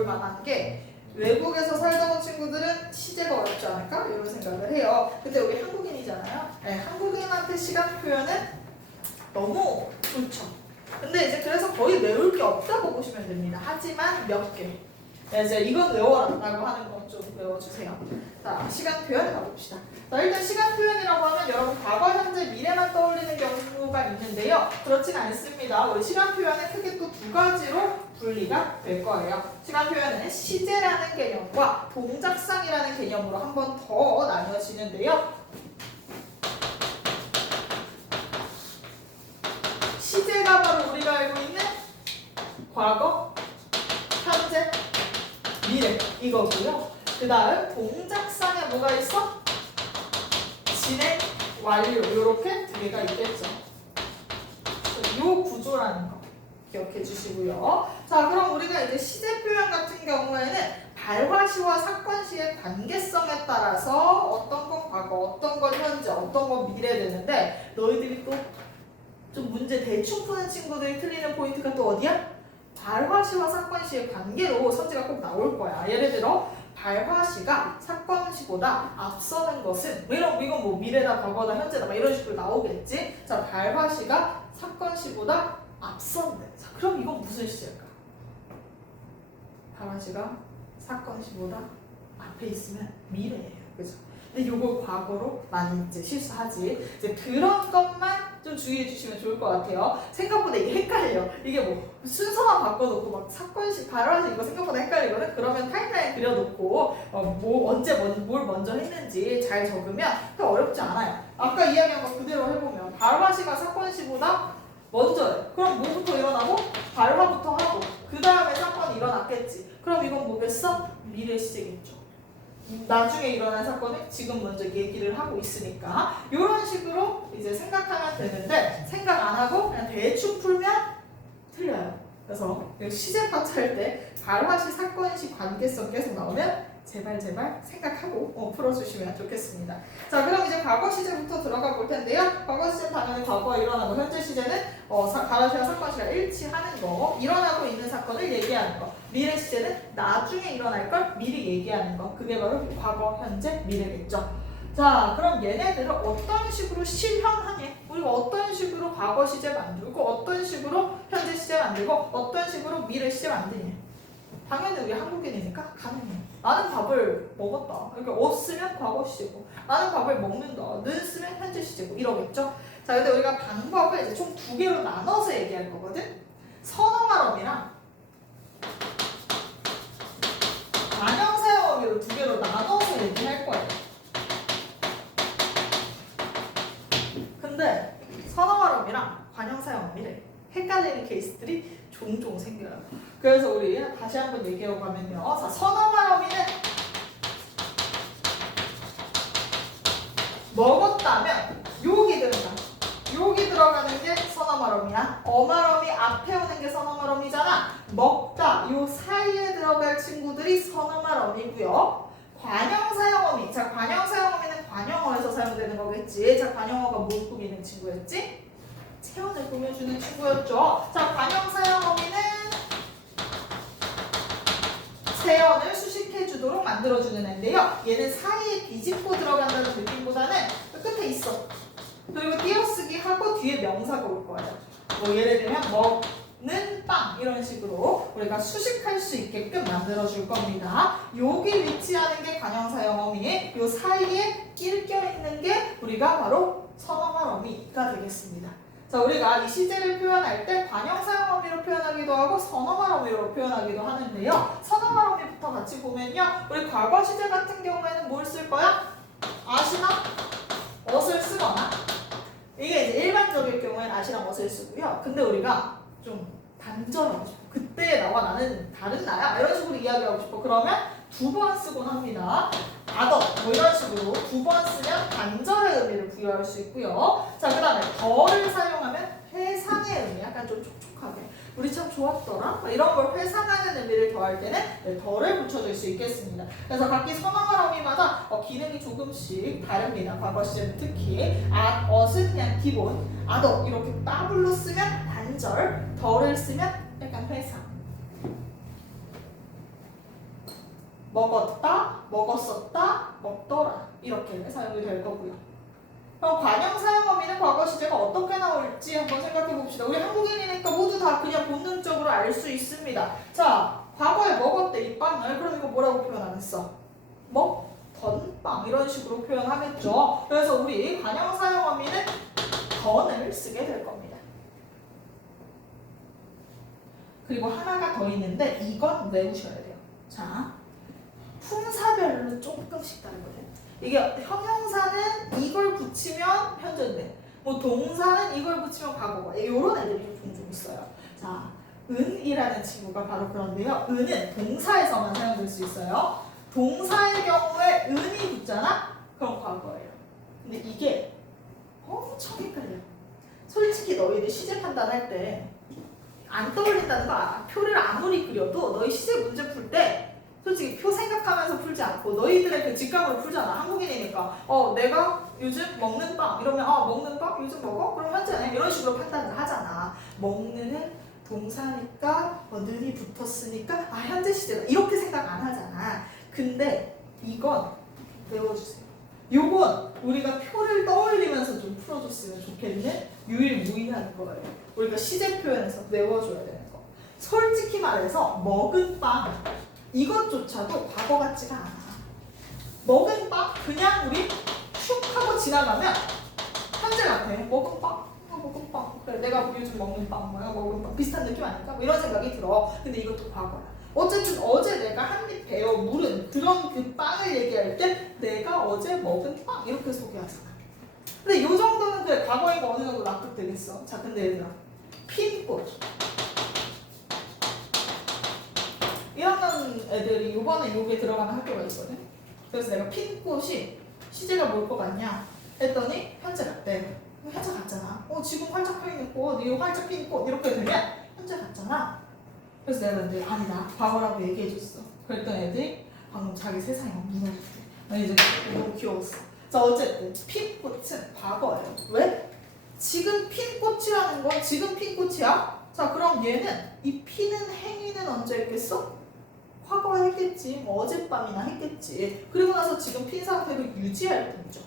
만한 게 외국에서 살던 온 친구들은 시제가 어렵지 않을까? 이런 생각을 해요. 근데 우리 한국인이잖아요. 네, 한국인한테 시간 표현은 너무 좋죠. 근데 이제 그래서 거의 외울 게 없다고 보시면 됩니다. 하지만 몇 개. 네, 이제 이건 외워라 라고 하는 건 좀 외워주세요. 자, 시간 표현 가봅시다. 자, 일단 시간 표현이라고 하면 여러분 과거, 현재, 미래만 떠올리는 경우가 있는데요. 그렇진 않습니다. 우리 시간 표현은 크게 또 두 가지로 분리가 될 거예요. 시간 표현은 시제라는 개념과 동작상이라는 개념으로 한 번 더 나뉘어지는데요. 시제가 바로 우리가 알고 있는 과거, 현재, 미래 이거고요. 그 다음 동작상에 뭐가 있어? 진행, 완료 이렇게 두 개가 있겠죠. 이 구조라는 거 기억해 주시고요. 자, 그럼 우리가 이제 시제 표현 같은 경우에는 발화시와 사건시의 관계성에 따라서 어떤 건 과거, 어떤 건 현재, 어떤 건 미래 되는데 너희들이 또 좀 문제 대충 푸는 친구들이 틀리는 포인트가 또 어디야? 발화시와 사건시의 관계로 선지가 꼭 나올 거야. 예를 들어 발화시가 사건시보다 앞서는 것은 이건 뭐 미래다, 과거다, 현재다 막 이런 식으로 나오겠지. 자, 발화시가 사건시보다 앞선대. 자, 그럼 이건 무슨 시제일까? 발화시가 사건시보다 앞에 있으면 미래예요. 그죠? 근데 이걸 과거로 많이 이제 실수하지. 이제 그런 것만 좀 주의해 주시면 좋을 것 같아요. 생각보다 이게 헷갈려. 이게 뭐 순서만 바꿔놓고 막 사건식 발화식 이거 생각보다 헷갈리거든. 그러면 타임라인 그려놓고 뭐 언제 뭘 먼저 했는지 잘 적으면 어렵지 않아요. 아까 이야기한 거 그대로 해보면 발화시가 사건시보다 먼저요. 그럼 뭐부터 일어나고? 발화부터 하고 그 다음에 사건이 일어났겠지. 그럼 이건 뭐겠어? 미래 시제겠죠. 나중에 일어난 사건을 지금 먼저 얘기를 하고 있으니까 이런 식으로 이제 생각하면 되는데 생각 안 하고 그냥 대충 풀면 틀려요. 그래서 시제 파트 할 때 발화시, 사건시 관계성 계속 나오면 제발 생각하고 풀어주시면 좋겠습니다. 자, 그럼 이제 과거 시제부터 들어가 볼 텐데요. 과거 시제는 당연히 과거에 일어나고 현재 시제는 발화시와 사건시가 일치하는 거, 일어나고 있는 사건을 얘기하는 거. 미래 시제는 나중에 일어날 걸 미리 얘기하는 거. 그게 바로 과거, 현재, 미래겠죠. 자, 그럼 얘네들을 어떤 식으로 실현하니? 우리가 어떤 식으로 과거 시제 만들고 어떤 식으로 현재 시제 만들고 어떤 식으로 미래 시제 만드니? 당연히 우리 한국인이니까 가능해. 나는 밥을 먹었다. 이렇게 없으면 과거 시제고 나는 밥을 먹는다. 는 쓰면 현재 시제고 이러겠죠. 자, 근데 우리가 방법을 이제 총 두 개로 나눠서 얘기할 거거든. 선어말어미랑 관형사용어미로 두 개로 나눠서 얘기할 거예요. 근데 선어말어미랑 관형사용어미를 헷갈리는 케이스들이 종종 생겨요. 그래서 우리 다시 한번 얘기해 가면요. 자, 선어말어미는 먹었다면 여기 들어가. 여기 들어가는 게 선어말어미야. 어말어미 앞에 오는 게 선어말어미잖아. 먹다 요 사이에 들어갈 친구들이 선어말어미고요. 관형사용어미. 자, 관형사용어미는 관형어에서 사용되는 거겠지. 자, 관형어가 뭘 꾸미는 친구였지? 체온을 꾸며주는 친구였죠. 자, 관형사용어미는 체온을 수식해주도록 만들어주는 애인데요. 얘는 사이에 비집고 들어간다는 느낌보다는 끝에 있어. 그리고 띄어쓰기 하고 뒤에 명사가 올 거예요. 뭐 예를 들면 먹는 빵 이런 식으로 우리가 수식할 수 있게끔 만들어줄 겁니다. 여기 위치하는 게 관형사용어미, 요 사이에 끼껴 있는 게 우리가 바로 선어말어미가 되겠습니다. 자, 우리가 이 시제를 표현할 때 관형사용어미로 표현하기도 하고 선어말어미로 표현하기도 하는데요. 선어말어미부터 같이 보면요. 우리 과거 시제 같은 경우에는 뭘 쓸 거야? 아시나? 어을 쓰거나. 이게 이제 일반적일 경우에는 아시랑 어을 쓰고요. 근데 우리가 좀 단절하고 싶어. 그때 나와 나는 다른 나야. 이런 식으로 이야기하고 싶어. 그러면 두 번 쓰곤 합니다. 아더 뭐 이런 식으로 두 번 쓰면 단절의 의미를 부여할 수 있고요. 자, 그 다음에 더를 사용하면 회상의 의미, 약간 좀 촉촉하게 우리 참 좋았더라 이런 걸 회상하는 의미를 더할 때는 더를 붙여줄 수 있겠습니다. 그래서 각기 선어말어미마다 기능이 조금씩 다릅니다. 과거 시제는 특히 어는 그냥 기본, 아더 이렇게 더블로 쓰면 단절, 더를 쓰면 약간 회상. 먹었다, 먹었었다, 먹더라 이렇게 사용이 될 거고요. 그럼 관형 사용어미는 과거 시제가 어떻게 나올지 한번 생각해 봅시다. 우리 한국인이니까 모두 다 그냥 본능적으로 알 수 있습니다. 자, 과거에 먹었대 이 빵을. 그럼 이거 뭐라고 표현하겠어? 먹던 빵 이런 식으로 표현하겠죠. 그래서 우리 관형 사용어미는 던을 쓰게 될 겁니다. 그리고 하나가 더 있는데 이건 외우셔야 돼요. 자, 품사별로 조금씩 다르거든. 이게 형용사는 이걸 붙이면 현재인데, 뭐 동사는 이걸 붙이면 과거가. 이런 애들이 좀 종종 있어요. 자, 은이라는 친구가 바로 그런데요. 은은 동사에서만 사용될 수 있어요. 동사의 경우에 은이 붙잖아? 그럼 과거예요. 근데 이게 엄청 헷갈려요. 솔직히 너희들 시제 판단할 때 안 떠올린다는 거 알아. 표를 아무리 그려도 너희 시제 문제 풀 때 솔직히 표 생각하면서 풀지 않고 너희들의 그 직감으로 풀잖아. 한국인이니까 내가 요즘 먹는 빵 이러면 먹는 빵 요즘 먹어? 그럼 현재네 이런 식으로 판단을 하잖아. 먹는은 동사니까 는이 붙었으니까 현재 시제다 이렇게 생각 안 하잖아. 근데 이건 외워주세요. 요건 우리가 표를 떠올리면서 좀 풀어줬으면 좋겠는 유일무이한 거예요. 우리가 시제 표현에서 외워줘야 되는 거. 솔직히 말해서 먹은 빵 이것조차도 과거 같지가 않아. 먹은 빵 그냥 우리 슉 하고 지나가면 현재 같아. 먹은 빵? 먹은 빵. 그래 내가 요즘 먹는 빵 뭐야 먹은 빵 비슷한 느낌 아닐까? 뭐 이런 생각이 들어. 근데 이것도 과거야. 어쨌든 어제 내가 한 입 베어 물은 그런 그 빵을 얘기할 때 내가 어제 먹은 빵 이렇게 소개하잖아. 근데 요 정도는 그래 과거인 거 어느 정도 납득되겠어. 자 근데 얘들아 핀 꽃 1학년 애들이 요번에 요게 들어가는 학교가 있거든. 그래서 내가 핀 꽃이 시제가 뭘 것 같냐 했더니 현재 같대. 현재 같잖아. 지금 활짝 펴있는 꽃, 이거 활짝 핀 꽃 이렇게 되면 현재 같잖아. 그래서 내가 근데 아니다 과거라고 얘기해줬어. 그랬더니 애들이 방금 자기 세상이 막 무너졌대. 나 이제 너무 귀여웠어. 자 어쨌든 핀 꽃은 과거예요. 왜? 지금 핀 꽃이라는 건 지금 핀 꽃이야? 자 그럼 얘는 이 피는 행위는 언제 했겠어? 과거에 했겠지. 뭐 어젯밤이나 했겠지. 그리고 나서 지금 핀 상태로 유지할 뿐이죠.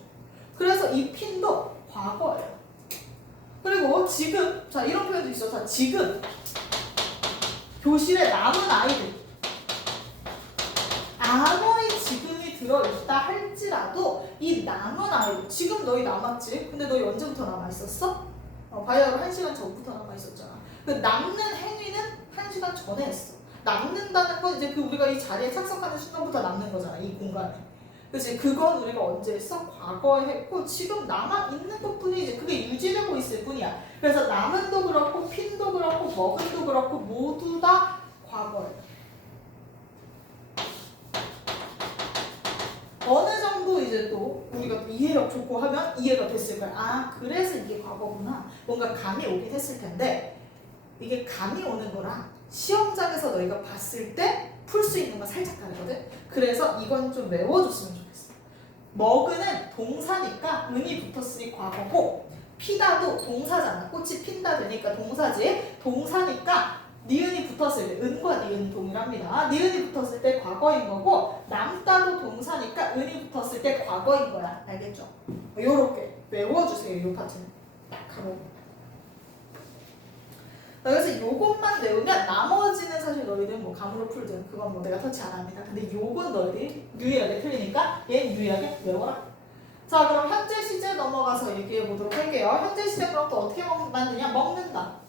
그래서 이 핀도 과거예요. 그리고 지금 자 이런 표현도 있어. 자 지금 교실에 남은 아이들 아무리 지금이 들어있다 할지라도 이 남은 아이들 지금 너희 남았지? 근데 너희 언제부터 남아있었어? 바이오로 1시간 전부터 남아있었잖아. 그 남는 행위는 1시간 전에 했어. 남는다는 건 이제 그 우리가 이 자리에 착석하는 순간부터 남는 거잖아. 이 공간에. 그치? 그건 우리가 언제 했어? 과거에 했고 지금 남아있는 것뿐이 이제 그게 유지되고 있을 뿐이야. 그래서 남은도 그렇고 핀도 그렇고 먹은도 그렇고 모두 다 과거예요. 어느 정도 이제 또 우리가 이해력 좋고 하면 이해가 됐을 거야. 그래서 이게 과거구나. 뭔가 감이 오긴 했을 텐데 이게 감이 오는 거랑 시험장에서 너희가 봤을 때 풀 수 있는 건 살짝 다르거든. 그래서 이건 좀 외워줬으면 좋겠어. 먹은은 동사니까 은이 붙었으니 과거고 피다도 동사잖아. 꽃이 핀다 되니까 동사지. 동사니까 니은이 붙었을 때 은과 니은이 동일합니다. 니은이 붙었을 때 과거인 거고 남다도 동사니까 은이 붙었을 때 과거인 거야. 알겠죠? 요렇게 외워주세요. 요 파트는 딱 하고. 그래서 요것만 외우면 나머지는 사실 너희들은 뭐 감으로 풀든 그건 뭐 내가 터치 안 합니다. 근데 요건 너희들이 유일하게 틀리니까 얘는 유일하게 외워라. 자 그럼 현재 시제 넘어가서 얘기해 보도록 할게요. 현재 시제 그럼 또 어떻게 만드냐? 먹는다.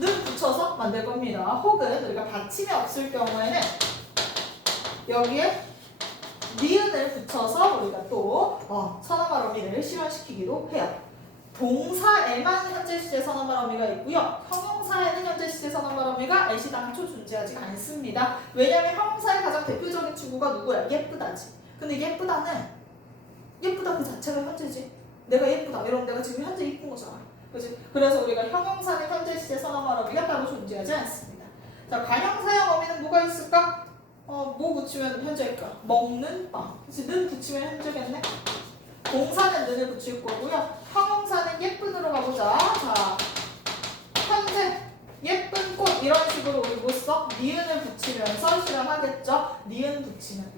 는 붙여서 만들 겁니다. 혹은 우리가 받침이 없을 경우에는 여기에 니은을 붙여서 우리가 또 선어말 어미를 실현시키기도 해요. 동사에만 현재 시제 선어말 어미가 있고요. 형용사에는 현재 시제 선어말 어미가 애시당초 존재하지 않습니다. 왜냐하면 형용사의 가장 대표적인 친구가 누구야? 예쁘다지. 근데 예쁘다 그 자체가 현재지. 내가 예쁘다 이러면 내가 지금 현재 이쁜 거잖아. 그치? 그래서 우리가 형용사는 현재 시제 선어말 어미가 따로 존재하지 않습니다. 자, 관형사형 어미는 뭐가 있을까? 뭐 붙이면 현재일까? 먹는 빵. 그치? 는 붙이면 현재겠네? 동사는 는을 붙일 거고요. 형용사는 예쁜으로 가보자. 자, 현재 예쁜 꽃 이런 식으로 우리 뭐 써? 니은을 붙이면서 실험하겠죠. 니은 붙이면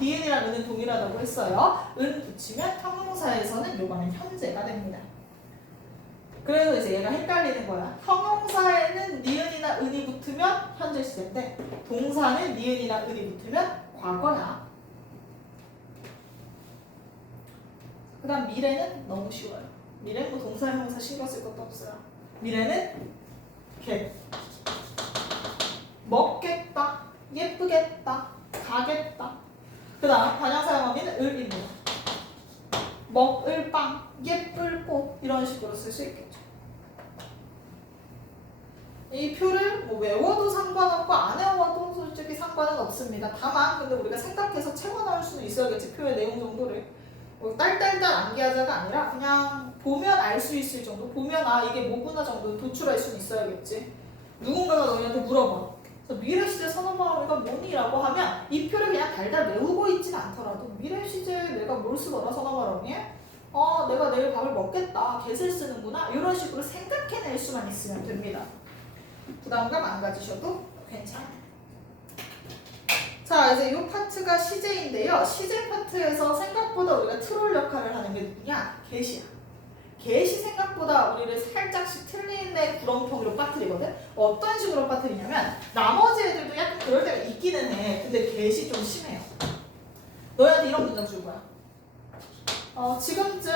니은이랑 은은 동일하다고 했어요. 은 붙이면 형용사에서는 요거는 현재가 됩니다. 그래서 이제 얘가 헷갈리는 거야. 형용사에는 니은이나 은이 붙으면 현재 시제인데 동사는 니은이나 은이 붙으면 과거야. 그 다음 미래는 너무 쉬워요. 미래는 뭐 동사, 형용사 신경 쓸 것도 없어요. 미래는 get. 먹겠다, 예쁘겠다, 가겠다. 그 다음 반향사용 어미는 을입니다. 먹을 빵, 예쁠 꽃 이런 식으로 쓸 수 있겠죠. 이 표를 뭐 외워도 상관없고 안 외워도 솔직히 상관은 없습니다. 다만 근데 우리가 생각해서 채워 넣을 수는 있어야겠지. 표의 내용 정도를 뭐 딸딸딸 암기하자가 아니라 그냥 보면 알 수 있을 정도, 보면 아 이게 뭐구나 정도 도출할 수는 있어야겠지. 누군가가 너희한테 물어봐. 그래서 미래시제 선언방어가 뭐니? 라고 하면 이 표를 그냥 달달 외우고 있진 않더라도 미래시제 내가 뭘 쓰더라 선언방어니? 내가 내일 밥을 먹겠다. get을 쓰는구나. 이런 식으로 생각해낼 수만 있으면 됩니다. 부담감 안 가지셔도 괜찮아요. 자, 이제 이 파트가 시제인데요. 시제 파트에서 생각보다 우리가 트롤 역할을 하는 게 누구냐? get이야. get이 생각보다 우리를 살짝씩 틀린 애 구렁텅이로 빠뜨리거든? 어떤 식으로 빠뜨리냐면 나머지 애들도 약간 그럴 때가 있기는 해. 근데 get이 좀 심해요. 너희한테 이런 문장 줄 거야. 지금쯤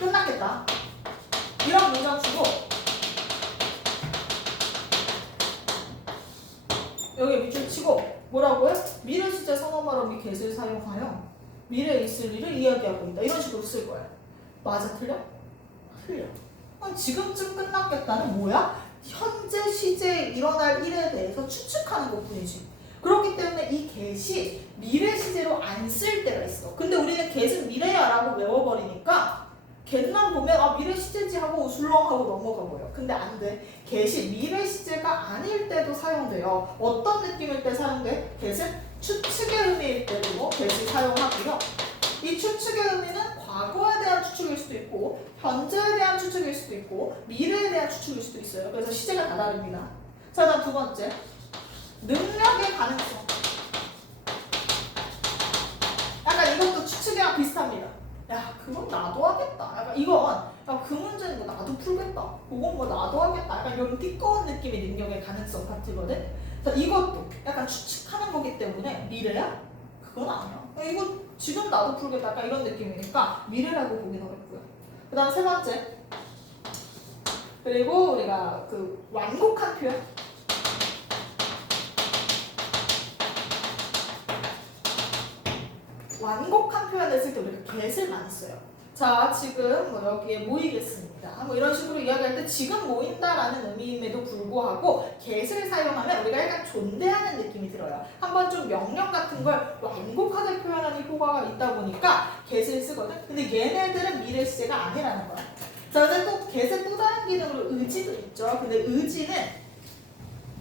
끝났겠다. 이런 문장 주고 여기 밑줄 치고 뭐라고 해? 미래 시제 선어 발음이 get을 사용하여 미래에 있을 일을 이야기하고 있다. 이런 식으로 쓸 거야. 맞아? 틀려? 틀려. 그럼 지금쯤 끝났겠다는 뭐야? 현재 시제에 일어날 일에 대해서 추측하는 것뿐이지. 그렇기 때문에 이 get이 미래 시제로 안 쓸 때가 있어. 근데 우리는 get은 미래야 라고 외워버리니까 get만 보면 미래 시제지 하고 술렁하고 넘어가 버려. 근데 안 돼. get이 미래 시제가 아닐 때도 사용돼요. 어떤 느낌일 때 사용돼? get은 추측의 의미일 때도 get이 사용하고요. 이 추측의 의미는 과거에 대한 추측일 수도 있고 현재에 대한 추측일 수도 있고 미래에 대한 추측일 수도 있어요. 그래서 시제가 다 다릅니다. 자, 다음 두 번째. 능력의 가능성. 약간 이것도 추측이랑 비슷합니다. 야, 그건 나도 하겠다. 약간 이건 야, 그 문제는 뭐 나도 풀겠다. 그건 뭐 나도 하겠다. 약간 이런 띠꺼운 느낌의 능력의 가능성 파트거든. 그래서 이것도 약간 추측하는 거기 때문에 미래야? 그건 아니야. 이거 지금 나도 풀겠다. 약간 이런 느낌이니까 미래라고 보긴 어렵고요. 그 다음 세 번째. 그리고 우리가 그 완곡한 표현. 완곡한 표현을 쓸 때 우리가 get을 많이 써요. 자, 지금 뭐 여기에 모이겠습니다. 뭐 이런 식으로 이야기할 때 지금 모인다라는 의미임에도 불구하고 get을 사용하면 우리가 약간 존대하는 느낌이 들어요. 한번 좀 명령 같은 걸 완곡하게 표현하는 효과가 있다 보니까 get을 쓰거든. 근데 얘네들은 미래 시제가 아니라는 거야. 자, 이제 또 get의 또 다른 기능으로 의지도 있죠. 근데 의지는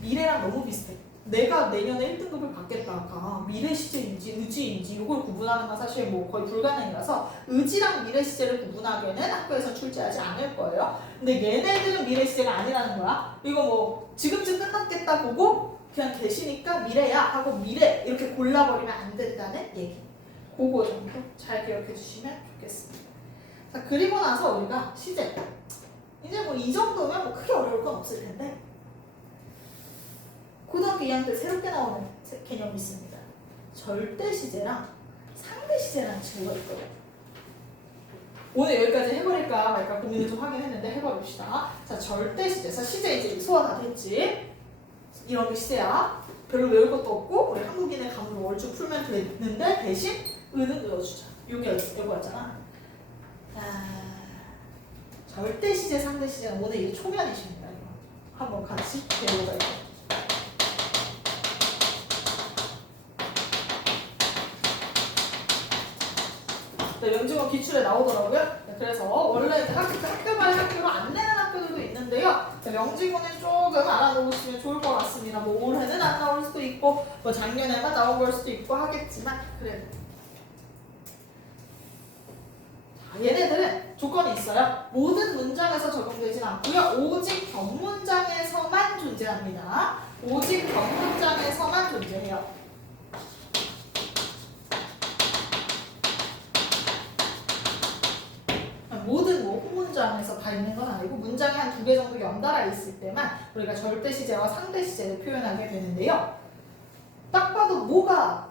미래랑 너무 비슷해. 내가 내년에 1등급을 받겠다가 미래 시제인지 의지인지 이걸 구분하는 건 사실 뭐 거의 불가능이라서 의지랑 미래 시제를 구분하기에는 학교에서 출제하지 않을 거예요. 근데 얘네들은 미래 시제가 아니라는 거야. 이거 뭐 지금쯤 끝났겠다 보고 그냥 get이니까 미래야 하고 미래 이렇게 골라버리면 안 된다는 얘기. 그거 정도 잘 기억해 주시면 좋겠습니다. 자, 그리고 나서 우리가 시제. 이제 뭐 이 정도면 뭐 크게 어려울 건 없을 텐데 고등학교 2학년 때 새롭게 나오는 개념이 있습니다. 절대 시제랑 상대 시제라는 친구가 있거든요. 오늘 여기까지 해버릴까 말까 고민을 좀 하긴 했는데 해버립시다. 자, 절대 시제. 자, 시제 이제 소화 다 됐지? 이런 게 시제야. 별로 외울 것도 없고 우리 한국인의 감으로 얼추 풀면 되는데 대신 은은 외워주자. 이거였잖아. 절대 시제, 상대 시제는 오늘 이게 초면이십니다. 이거. 한번 같이 배우고 갈게요. 명중어 기출에 나오더라고요. 그래서 원래 학교별 학교로 안 내는 학교들도 있는데요. 명중어는 조금 알아놓으시면 좋을 것 같습니다. 뭐 올해는 안 나올 수도 있고 뭐 작년에만 나온 걸 수도 있고 하겠지만 그래도 얘네들은 조건이 있어요. 모든 문장에서 적용되진 않고요. 오직 견문장에서만 존재합니다. 오직 견문장에서만 존재해요. 모든 문장에서 다 있는 건 아니고 문장이 한 2개 정도 연달아 있을 때만 우리가 절대 시제와 상대 시제를 표현하게 되는데요. 딱 봐도 뭐가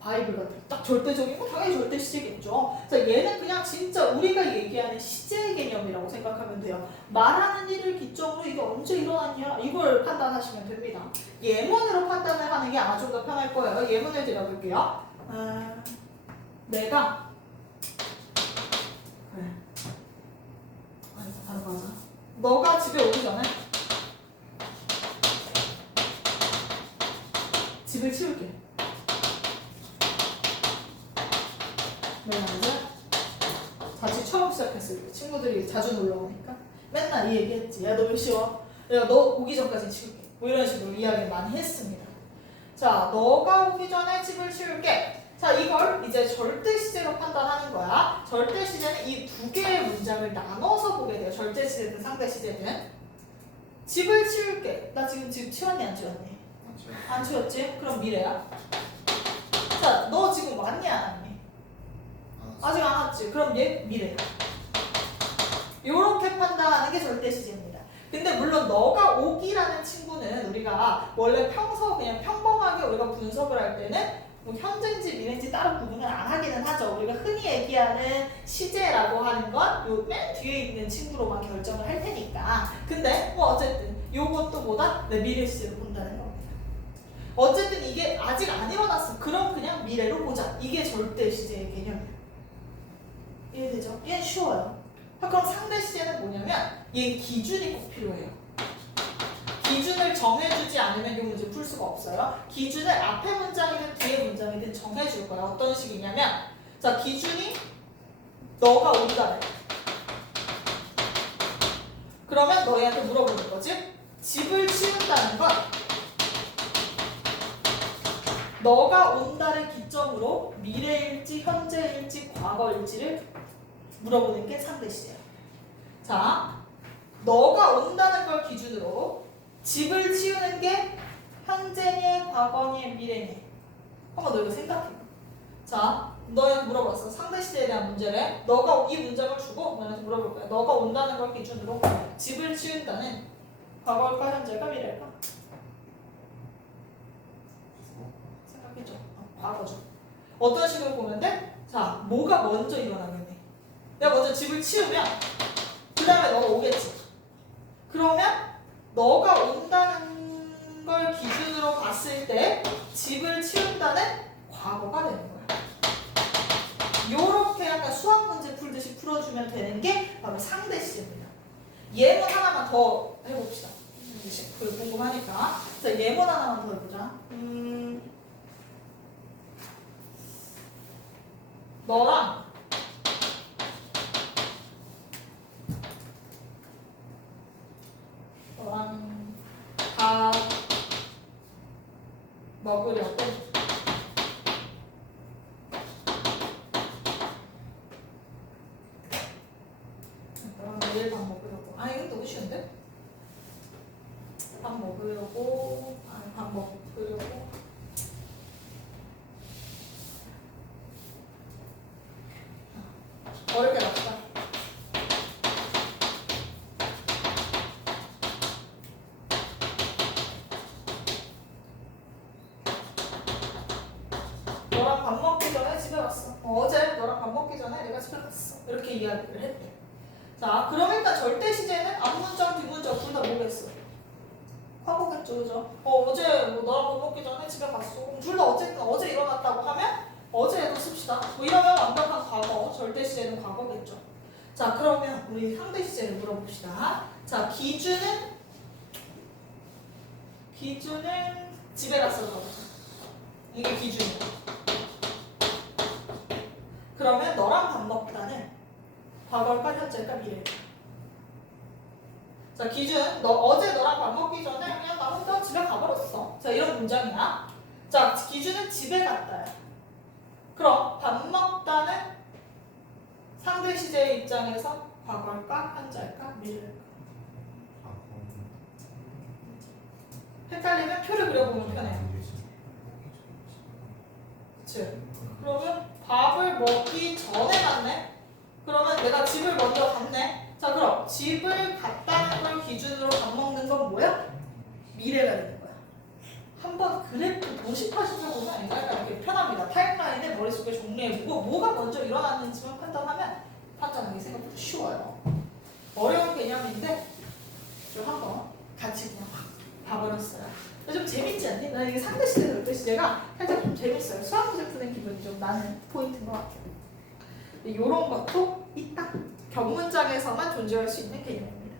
바이블 같은 딱 절대적인 거 당연히 절대 시제겠죠. 그래서 얘는 그냥 진짜 우리가 얘기하는 시제 개념이라고 생각하면 돼요. 말하는 일을 기점으로 이게 언제 일어났냐 이걸 판단하시면 됩니다. 예문으로 판단을 하는 게 아마 좀 더 편할 거예요. 예문을 드려볼게요. 내가 그래. 아니 맞아. 너가 집에 오기 전에 집을 치울게. 내가 이제 자취 처음 시작했을 때 친구들이 자주 놀러 오니까 맨날 이 얘기했지. 야 너 몇 시에 와? 내가 너 오기 전까지 치울게. 뭐 이런 식으로 이야기를 많이 했습니다. 자, 너가 오기 전에 집을 치울게. 자, 이걸 이제 절대 시제로 판단하는 거야. 절대 시제는 이 2개의 문장을 나눠서 보게 돼요. 절대 시제든 상대 시제든. 집을 치울게. 나 지금 집 치웠니 안 치웠니? 안 치웠지? 그럼 미래야. 자, 너 지금 왔니 안 왔니? 아직 안 왔지? 그럼 얘 미래야. 요렇게 판단하는 게 절대 시제입니다. 근데 물론 너가 오기라는 친구는 우리가 원래 평소 그냥 평범하게 우리가 분석을 할 때는 뭐 현재인지 미래인지 따로 구분을 안 하기는 하죠. 우리가 흔히 얘기하는 시제라고 하는 건 요 맨 뒤에 있는 친구로만 결정을 할 테니까. 근데 뭐 어쨌든 요것도 뭐다? 내 미래 시제로 본다는 겁니다. 어쨌든 이게 아직 안 일어났어. 그럼 그냥 미래로 보자. 이게 절대 시제의 개념이에요. 이해되죠? 얘는 쉬워요. 그럼 상대 시제는 뭐냐면 얘 기준이 꼭 필요해요. 기준을 정해주지 않으면 이 문제 풀 수가 없어요. 기준을 앞에 문장이든 뒤에 문장이든 정해줄 거야. 어떤 식이냐면 자 기준이 너가 온다래. 그러면 너희한테 물어보는 거지. 집을 치운다는 건 너가 온다를 기점으로 미래일지 현재일지 과거일지를 물어보는 게 상대 시제야. 자, 너가 온다는 걸 기준으로 집을 치우는 게 현재니 과거니 미래니 한번 너 이거 생각해. 자, 너한테 물어봤어. 상대 시제에 대한 문제래. 너가 이 문장을 주고 너한테 물어볼 거야. 너가 온다는 걸 기준으로 집을 치운다는 과거일까 현재일까 미래일까? 생각해줘. 과거죠. 어떤 식으로 보면 돼? 자, 뭐가 먼저 일어나겠니? 내가 먼저 집을 치우면 그 다음에 너가 오겠지. 그러면 너가 온다는 걸 기준으로 봤을 때 집을 치운다는 과거가 되는 거야. 요렇게 약간 수학 문제 풀듯이 풀어주면 되는 게 바로 상대 시제입니다. 예문 하나만 더 해봅시다. 그 궁금하니까. 자, 예문 하나만 더 해보자. 너랑 밥 먹으려고 너랑 내일 밥 먹으려고 이건 너무 쉬운데? 밥 먹으려고 어렵게 놨다. 너랑 밥 먹기 전에 집에 갔어. 어제 너랑 밥 먹기 전에 내가 집에 갔어. 이렇게 이야기를 했대. 자, 그럼 일단 절대 시제는 앞문장, 뒷문장 둘 다 뭐겠어? 과거겠죠, 그죠? 어제 뭐 너랑 밥 먹기 전에 집에 갔어. 둘 다 어쨌든 어제 일어났다고 하면 어제에도 씁시다. 뭐 이러면 완벽한 과거, 절대 시제는 과거겠죠. 자, 그러면 우리 상대 시제를 물어봅시다. 자, 기준은 집에 갔어. 이게 기준이야. 그러면 너랑 밥 먹다는 과거일까 현재일까 미래일까? 자, 기준. 너 어제 너랑 밥 먹기 전에 그냥 나 혼자 집에 가버렸어. 자, 이런 문장이야. 자, 기준은 집에 갔다야. 그럼 밥 먹다는 상대 시제의 입장에서 과거일까? 현재일까? 미래일까? 헷갈리면 표를 그려보면 편해요. 그치? 그러면 밥을 먹기 전에 갔네? 그러면 내가 집을 먼저 갔네? 자, 그럼 집을 갔다는 걸 기준으로 밥 먹는 건 뭐야? 미래가 되는 거야. 한번 그래프 도식화시켜 보면 약간 이렇게 편합니다. 타임라인을 머릿속에 정리해보고 뭐가 먼저 일어났는지만 판단하면 판단하기 생각보다 쉬워요. 어려운 개념인데 좀 한번 같이 그냥 확 봐버렸어요. 좀 재밌지 않니? 나는 이게 상대시대 절대 시제가 살짝 좀 재밌어요. 수학 문제 푸는 기분이 좀 나는 포인트인 것 같아요. 이런 것도 있다. 견문장에서만 존재할 수 있는 개념입니다.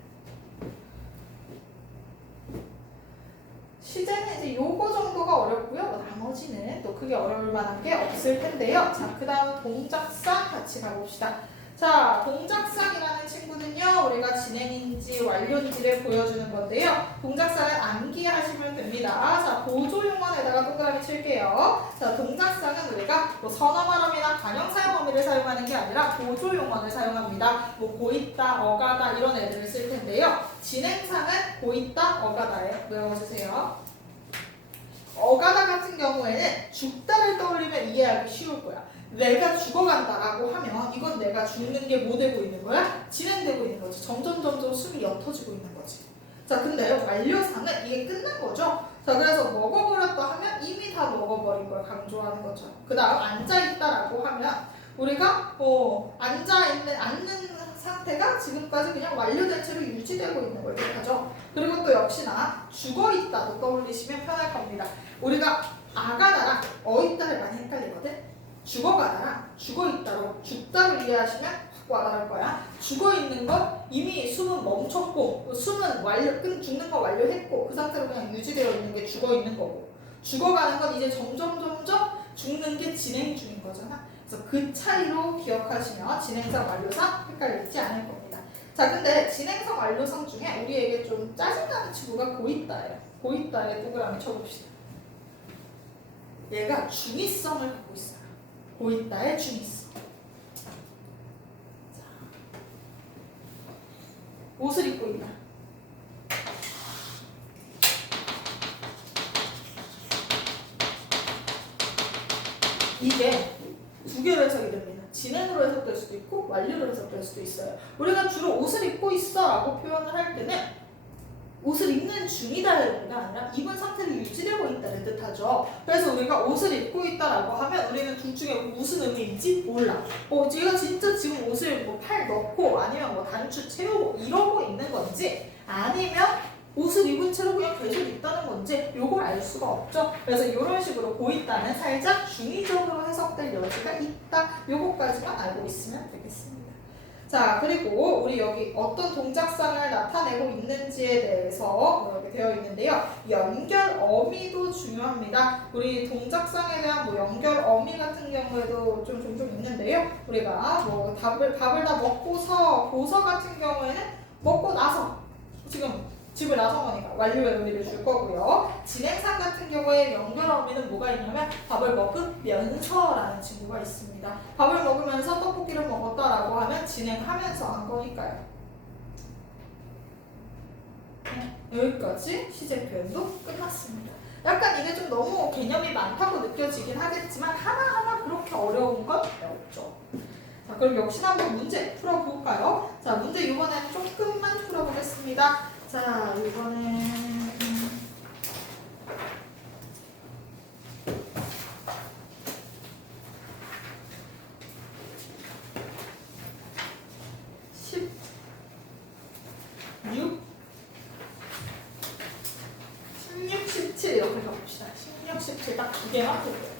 시제는 이제 요거 정도가 어렵고요. 나머지는 또 크게 어려울 만한 게 없을 텐데요. 자, 그 다음 동작상 같이 가봅시다. 자, 동작상이라는 친구는요, 우리가 진행인지 완료인지를 보여주는 건데요. 동작상은 암기하시면 됩니다. 자, 보조용언에다가 동그라미 칠게요. 자, 동작상은 우리가 뭐 선어말음이나 관형사용어미를 사용하는 게 아니라 보조용언을 사용합니다. 뭐 고있다, 어가다 이런 애들을 쓸 텐데요. 진행상은 고있다, 어가다예요. 외워주세요. 어가다 같은 경우에는 죽다를 떠올리면 이해하기 쉬울 거야. 내가 죽어간다라고 하면 이건 내가 죽는 게 뭐 되고 있는 거야? 진행되고 있는 거지. 점점 숨이 옅어지고 있는 거지. 자, 근데 완료상은 이게 끝난 거죠. 자, 그래서 먹어버렸다 하면 이미 다 먹어버린 걸 강조하는 거죠. 그 다음 앉아있다라고 하면 우리가 앉는 상태가 지금까지 그냥 완료된 채로 유지되고 있는 걸 뜻하죠. 그리고 또 역시나 죽어있다도 떠올리시면 편할 겁니다. 우리가 아가다랑 어있다를 많이 헷갈리거든. 죽어가다랑 죽어있다로 죽다를 이해하시면 확 와닿을 거야. 죽어있는 건 이미 숨은 멈췄고 숨은 죽는 거 완료했고 그 상태로 그냥 유지되어 있는 게 죽어있는 거고 죽어가는 건 이제 점점 죽는 게 진행 중인 거잖아. 그래서 그 차이로 기억하시면 진행상 완료상 헷갈리지 않을 겁니다. 자, 근데 진행상 완료상 중에 우리에게 좀 짜증나는 친구가 고있다예요. 고있다에 동그라미 쳐봅시다. 얘가 중의성을 갖고 있어요. 고있다의 중의성. 자, 옷을 입고 있다. 이게 두 개로 해석이 됩니다. 진행으로 해석될 수도 있고 완료로 해석될 수도 있어요. 우리가 주로 옷을 입고 있어 라고 표현을 할 때는 옷을 입는 중이다가 아니라 입은 상태를 유지되고 있다를 뜻하죠. 그래서 우리가 옷을 입고 있다라고 하면 우리는 둘 중에 무슨 의미인지 몰라. 얘가 진짜 지금 옷을 뭐 팔 넣고 아니면 뭐 단추 채우고 이러고 있는 건지 아니면 옷을 입은 채로 그냥 계속 있다는 건지 요걸 알 수가 없죠. 그래서 이런 식으로 고있다는 살짝 중의적으로 해석될 여지가 있다. 요거까지만 알고 있으면 되겠습니다. 자, 그리고 우리 여기 어떤 동작상을 나타내고 있는지에 대해서 이렇게 되어 있는데요. 연결 어미도 중요합니다. 우리 동작상에 대한 뭐 연결 어미 같은 경우에도 좀 종종 있는데요. 우리가 뭐 밥을 다 먹고서 고서 같은 경우에는 먹고 나서 지금 집을 나선 거니까 완료의 의미를 줄 거고요. 진행상 같은 경우에 연결 어미는 뭐가 있냐면 밥을 먹으면서라는 친구가 있습니다. 밥을 먹으면서 떡볶이를 먹었다라고 하면 진행하면서 한 거니까요. 네, 여기까지 시제 표현도 끝났습니다. 약간 이게 좀 너무 개념이 많다고 느껴지긴 하겠지만 하나하나 그렇게 어려운 건 없죠. 자, 그럼 역시나 한번 문제 풀어볼까요? 자, 문제 이번에는 조금만 풀어보겠습니다. 자, 이번엔 16, 17 이렇게 가봅시다. 16, 17 딱 두 개만 볼게요.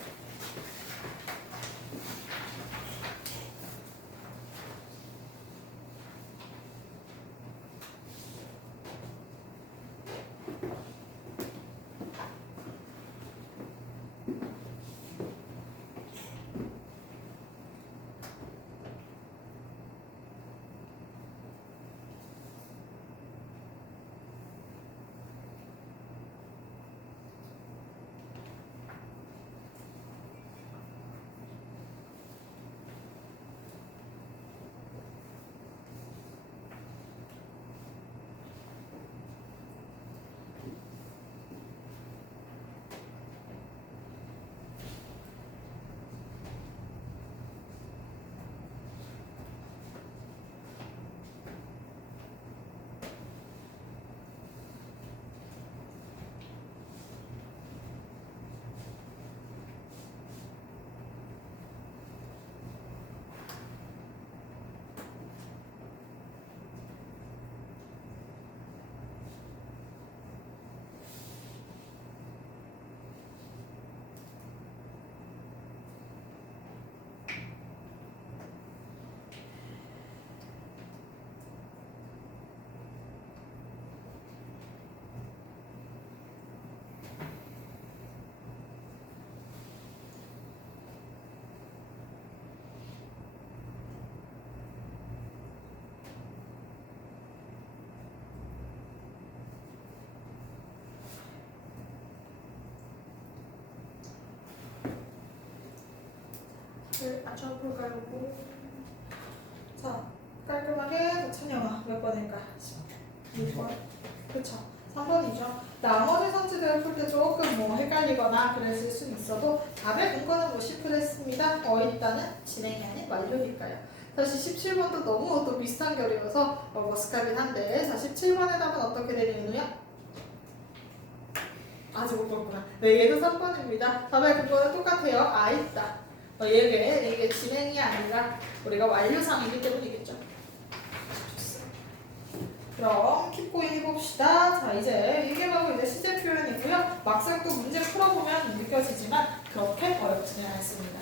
아주 볼까요? 자, 깔끔하게 천영아 몇 번일까? 6번. 그쵸? 3번이죠. 나머지 선지들을 풀 때 조금 뭐 헷갈리거나 그랬을 수 있어도 답의 근거는 뭐 시프했습니다. 일단은 진행이 아닌 완료니까요. 사실 17번도 너무 또 비슷한 결이어서 머스카빈 한데, 자 17번의 답은 어떻게 되는 이유야? 아직 못 봤구나. 네, 얘도 3번입니다. 답의 근거는 똑같아요. 있다. 이게 진행이 아니라 우리가 완료상이기 때문이겠죠. 그럼 킵고인 해봅시다. 자, 이제 이게 바로 이제 시제 표현이고요. 막상 또 문제 풀어보면 느껴지지만 그렇게 어렵지는 않습니다.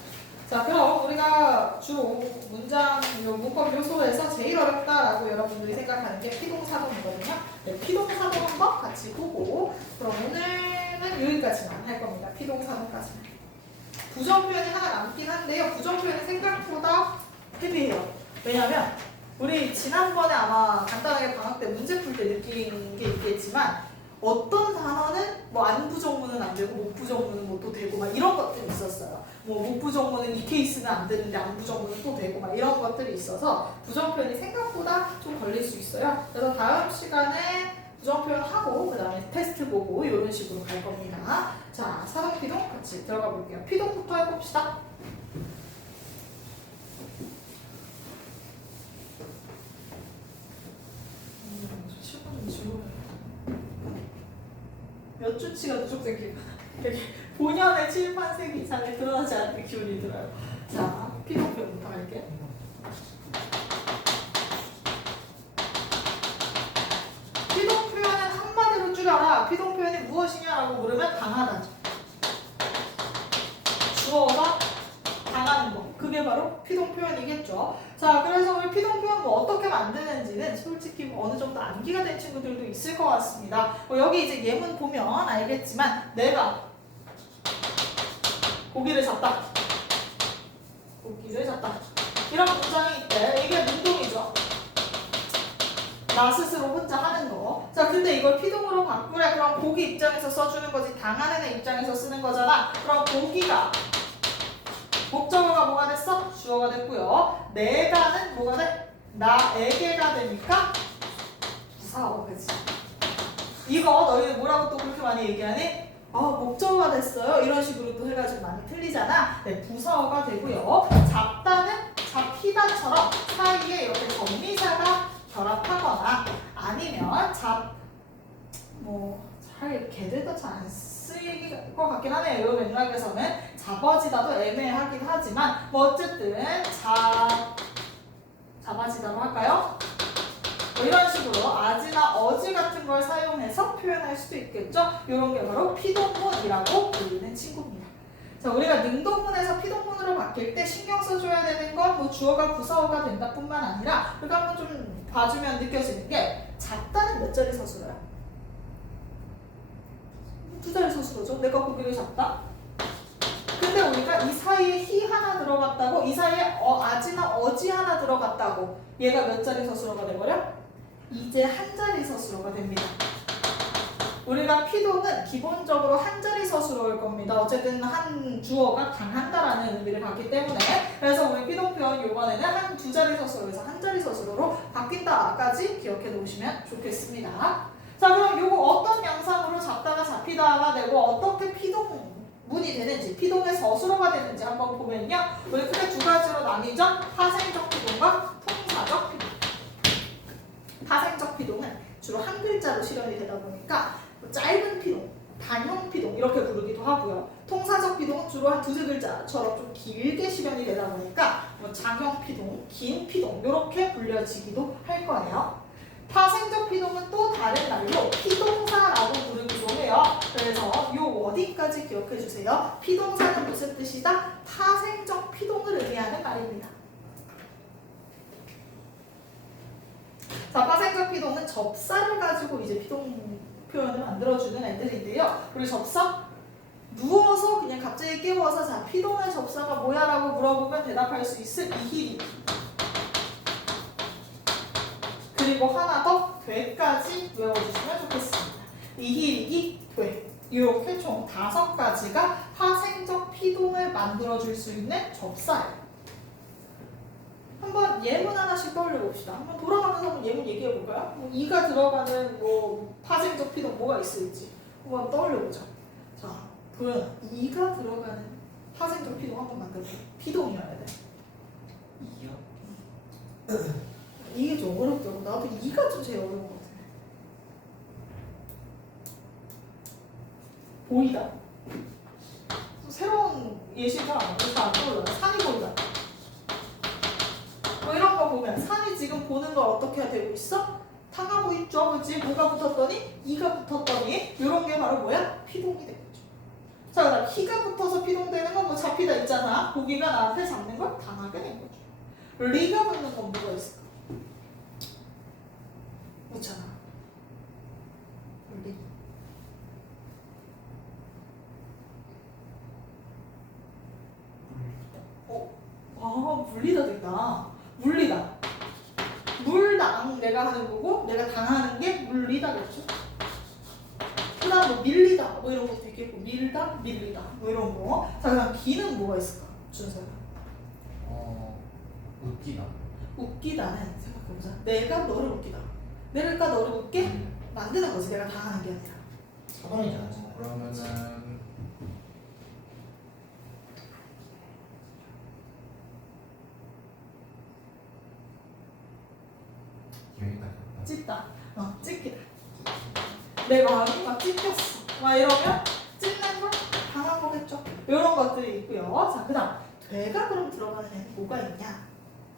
자, 그럼 우리가 주로 문장 문법 요소에서 제일 어렵다라고 여러분들이 생각하는 게 피동사동이거든요. 네, 피동사동 한번 같이 보고, 그럼 오늘은 여기까지만 할 겁니다. 피동사동까지만. 부정표현이 하나 남긴 한데요. 부정표현이 생각보다 헤비해요. 왜냐면 우리 지난번에 아마 간단하게 방학 때 문제 풀 때 느낀 게 있겠지만, 어떤 단어는 뭐 안부정문은 안 되고 목부정문은 뭐 또 되고 막 이런 것들이 있었어요. 뭐 목부정문은 이 케이스는 안 되는데 안부정문은 또 되고 막 이런 것들이 있어서 부정표현이 생각보다 좀 걸릴 수 있어요. 그래서 다음 시간에 부정표현 하고 그 다음에 테스트 보고 이런 식으로 갈 겁니다. 자, 사동피동 같이 들어가 볼게요. 피동부터 해봅시다. 몇 주치가 누적 생기고 되게 본연의 칠판색 이상에 드러나지 않는 기운이 들어요. 자, 피동표현부터 할게요. 피동표현은 한마디로 줄여라. 피동표현이 무엇이냐라고 물으면 당하다. 주어가 당하는 거. 그게 바로 피동표현이겠죠. 자, 그래서 우리 피동표현 뭐 어떻게 만드는지는 솔직히 뭐 어느 정도 암기가 된 친구들도 있을 것 같습니다. 여기 이제 예문 보면 알겠지만, 내가 고기를 잡다. 고기를 잡다. 이런 문장이 있대. 이게 능동이죠. 나 스스로 혼자 하는 거. 자, 근데 이걸 피동으로 바꾸래. 그럼 고기 입장에서 써주는 거지 당하는 애 입장에서 쓰는 거잖아. 그럼 고기가 목적어가 뭐가 됐어? 주어가 됐고요. 내가는 뭐가 돼? 나에게가 되니까 부사어. 그치? 이거 너희들 뭐라고 또 그렇게 많이 얘기하니? 목적어가 됐어요. 이런 식으로 또 해가지고 많이 틀리잖아. 네, 부사어가 되고요. 잡다는 잡히다처럼 사이에 이렇게 정미사가 결합하거나, 아니면 잘 걔들도 잘 안 쓰일 것 같긴 하네요. 이 맥락에서는 잡아지다도 애매하긴 하지만 뭐 어쨌든 잡아지다로 할까요? 이런 식으로 아지나 어지 같은 걸 사용해서 표현할 수도 있겠죠. 이런 게 바로 피동문이라고 불리는 친구입니다. 자, 우리가 능동문에서 피동문으로 바뀔 때 신경 써줘야 되는 건 뭐 주어가 부사어가 된다 뿐만 아니라, 우리가 한번 좀 봐주면 느껴지는 게, 잡다는 몇 자리 서술어야? 2자리 서술어죠. 내가 고기를 잡다. 근데 우리가 이 사이에 히 하나 들어갔다고, 이 사이에 아지나 어지 하나 들어갔다고, 얘가 몇 자리 서술어가 돼버려? 이제 한 자리 서술어가 됩니다. 우리가 피동은 기본적으로 한 자리 서술어일 겁니다. 어쨌든 한 주어가 당한다라는 의미를 갖기 때문에. 그래서 우리 피동표현 이번에는 한 두 자리 서술어에서 한 자리 서술어로 바뀐다까지 기억해 놓으시면 좋겠습니다. 자, 그럼 요거 어떤 양상으로 잡다가 잡히다가 되고 어떻게 피동문이 되는지, 피동의 서술어가 되는지 한번 보면요. 우리 크게 두 가지로 나뉘죠. 파생적 피동과 통사적 피동. 파생적 피동은 주로 한 글자로 실현이 되다 보니까 짧은 피동, 단형 피동 이렇게 부르기도 하고요. 통사적 피동은 주로 한 두세 글자처럼 좀 길게 실현이 되다 보니까 장형 피동, 긴 피동 이렇게 불려지기도 할 거예요. 파생적 피동은 또 다른 말로 피동사라고 부르기도 해요. 그래서 이 워딩까지 기억해 주세요. 피동사는 무슨 뜻이다? 파생적 피동을 의미하는 말입니다. 자, 파생적 피동은 접사를 가지고 이제 피동 표현을 만들어주는 애들인데요. 우리 접사? 누워서 그냥 갑자기 깨워서 자, 피동의 접사가 뭐야? 라고 물어보면 대답할 수 있을 이히리. 그리고 하나 더, 되까지 외워주시면 좋겠습니다. 이히리, 되. 이렇게 총 5가지가 파생 파생적 피동을 만들어줄 수 있는 접사예요. 한번 예문 하나씩 떠올려 봅시다. 한번 돌아가면서 한번 예문 얘기해 볼까요? 뭐 이가 들어가는 뭐 파생적 피동 뭐가 있을지 한번 떠올려 보자. 자, 도연아, 이가 들어가는 파생적 피동 한번 만들어. 피동이어야 돼. 이요? 이게 좀 어렵더라고. 나도 이가 좀 제일 어려운 것 같아. 보이다. 새로운 예시가 잘안 떠올라요. 산이 보인다. 뭐 이런 거 보면 산이 지금 보는 걸 어떻게 되고 있어? 탕하고 있죠. 그치? 뭐가 붙었더니? 이가 붙었더니 이런 게 바로 뭐야? 피동이 되는 거죠. 자, 그다음 키가 붙어서 피동되는 건 뭐 잡히다 있잖아. 고기가 나한테 잡는 걸 당하게 된 거죠. 리가 붙는 건 뭐가 있을까? 그렇잖아. 리. 물리다 됐다. 물리다. 물당 내가 하는 거고 내가 당하는 게 물리다겠죠. 그다음 뭐 밀리다 뭐 이런 것도 있겠고 밀다, 밀리다 뭐 이런 거. 자, 그다음 기는 뭐가 있을까? 준서야. 웃기다. 웃기다는 생각해보자. 내가 너를 웃기다. 내가 너를 웃게 만드는 거지. 내가 당하는 게 아니라. 사단이잖아. 그러면은 기억이 딱 나. 찢다. 찢기다. 내 마음이 막 찢겼어. 막 이러면 찢는 걸 당한 거겠죠. 이런 것들이 있고요. 자, 그다음 되가 그럼 들어가는 애는 뭐가 있냐?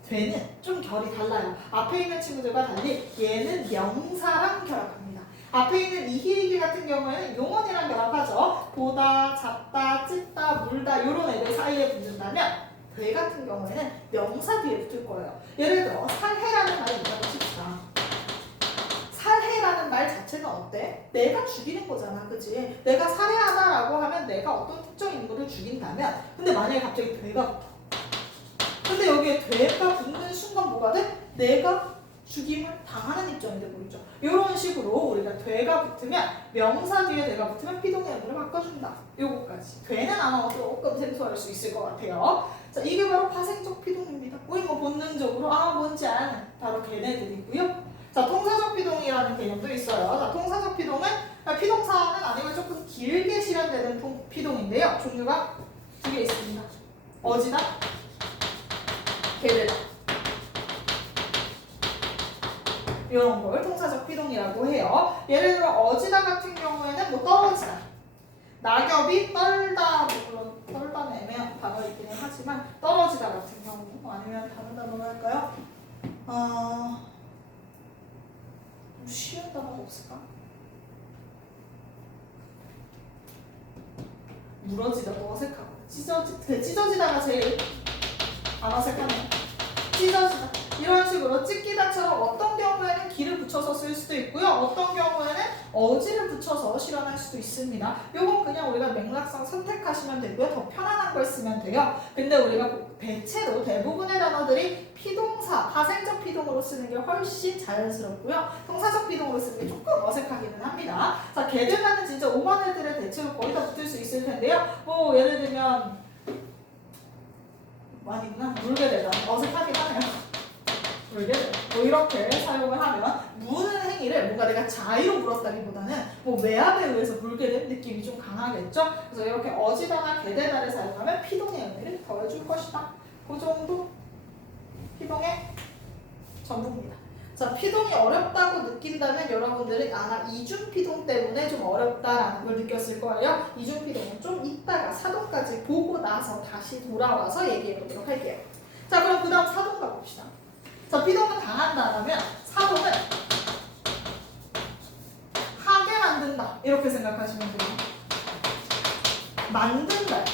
되는 좀 결이 달라요. 앞에 있는 친구들과 달리 얘는 명사랑 결합합니다. 앞에 있는 이히리기 같은 경우에는 용언이랑 결합하죠. 보다, 잡다, 찢다, 물다 이런 애들 사이에 붙는다면 되 같은 경우에는 명사 뒤에 붙을 거예요. 예를 들어 살해라는 말이 있다고 칩시다. 살해라는 말 자체는 어때? 내가 죽이는 거잖아, 그치? 내가 살해하다라고 하면 내가 어떤 특정 인물을 죽인다면 근데 만약에 갑자기 되가 붙어. 근데 여기에 되가 붙는 순간 뭐가 돼? 내가 죽임을 당하는 입장이 되고 있죠. 이런 식으로 우리가 되가 붙으면 명사 뒤에 되가 붙으면 피동의 의미를 바꿔준다. 요거까지. 되는 아마 조금 생소할 수 있을 것 같아요. 자, 이게 바로 파생적 피동입니다. 우리 뭐 본능적으로 뭔지 아는 바로 걔네들이고요. 자, 통사적 피동이라는 개념도 있어요. 자, 통사적 피동은 피동사는 아니면 조금 길게 실현되는 피동인데요. 종류가 두 개 있습니다. 어지다, 개되다. 이런 걸 통사적 피동이라고 해요. 예를 들어 어지다 같은 경우에는 뭐 떨어지다. 낙엽이 떨다, 물론 떨다는 애매한 단어가 있기는 하지만 떨어지다 같은 경우 아니면 다른 단어로 할까요? 좀 쉬운 단어가 없을까? 무너지다도 어색하고 찢어지다가 제일 안 어색하네. 찢어지다. 이런 식으로 찢기다처럼 어떤 경우에는 기를 붙여서 쓸 수도 있고요. 어떤 경우에는 어지를 붙여서 실현할 수도 있습니다. 요건 그냥 우리가 맥락상 선택하시면 되고요. 더 편안한 걸 쓰면 돼요. 근데 우리가 대체로 대부분의 단어들이 피동사, 파생적 피동으로 쓰는 게 훨씬 자연스럽고요. 통사적 피동으로 쓰는 게 조금 어색하기는 합니다. 자, 개들과는 진짜 오만 애들에 대체로 거의 다 붙을 수 있을 텐데요. 뭐 예를 들면 많이 있나? 물개되다. 어색하긴 하네요. 물개되다. 뭐 이렇게 사용을 하면 무는 행위를 뭔가 내가 자의로 물었다기보다는 뭐 외압에 의해서 물게 된 느낌이 좀 강하겠죠? 그래서 이렇게 어지다나 개되다를 사용하면 피동의 의미를 더해줄 것이다. 그 정도 피동의 전부입니다. 자, 피동이 어렵다고 느낀다면 여러분들은 아마 이중피동 때문에 좀 어렵다라는 걸 느꼈을 거예요. 이중피동은 좀 이따가 사동까지 보고 나서 다시 돌아와서 얘기해 보도록 할게요. 자, 그럼 그 다음 사동 가봅시다. 자, 피동은 당한다라면 사동은 하게 만든다. 이렇게 생각하시면 돼요. 만든다.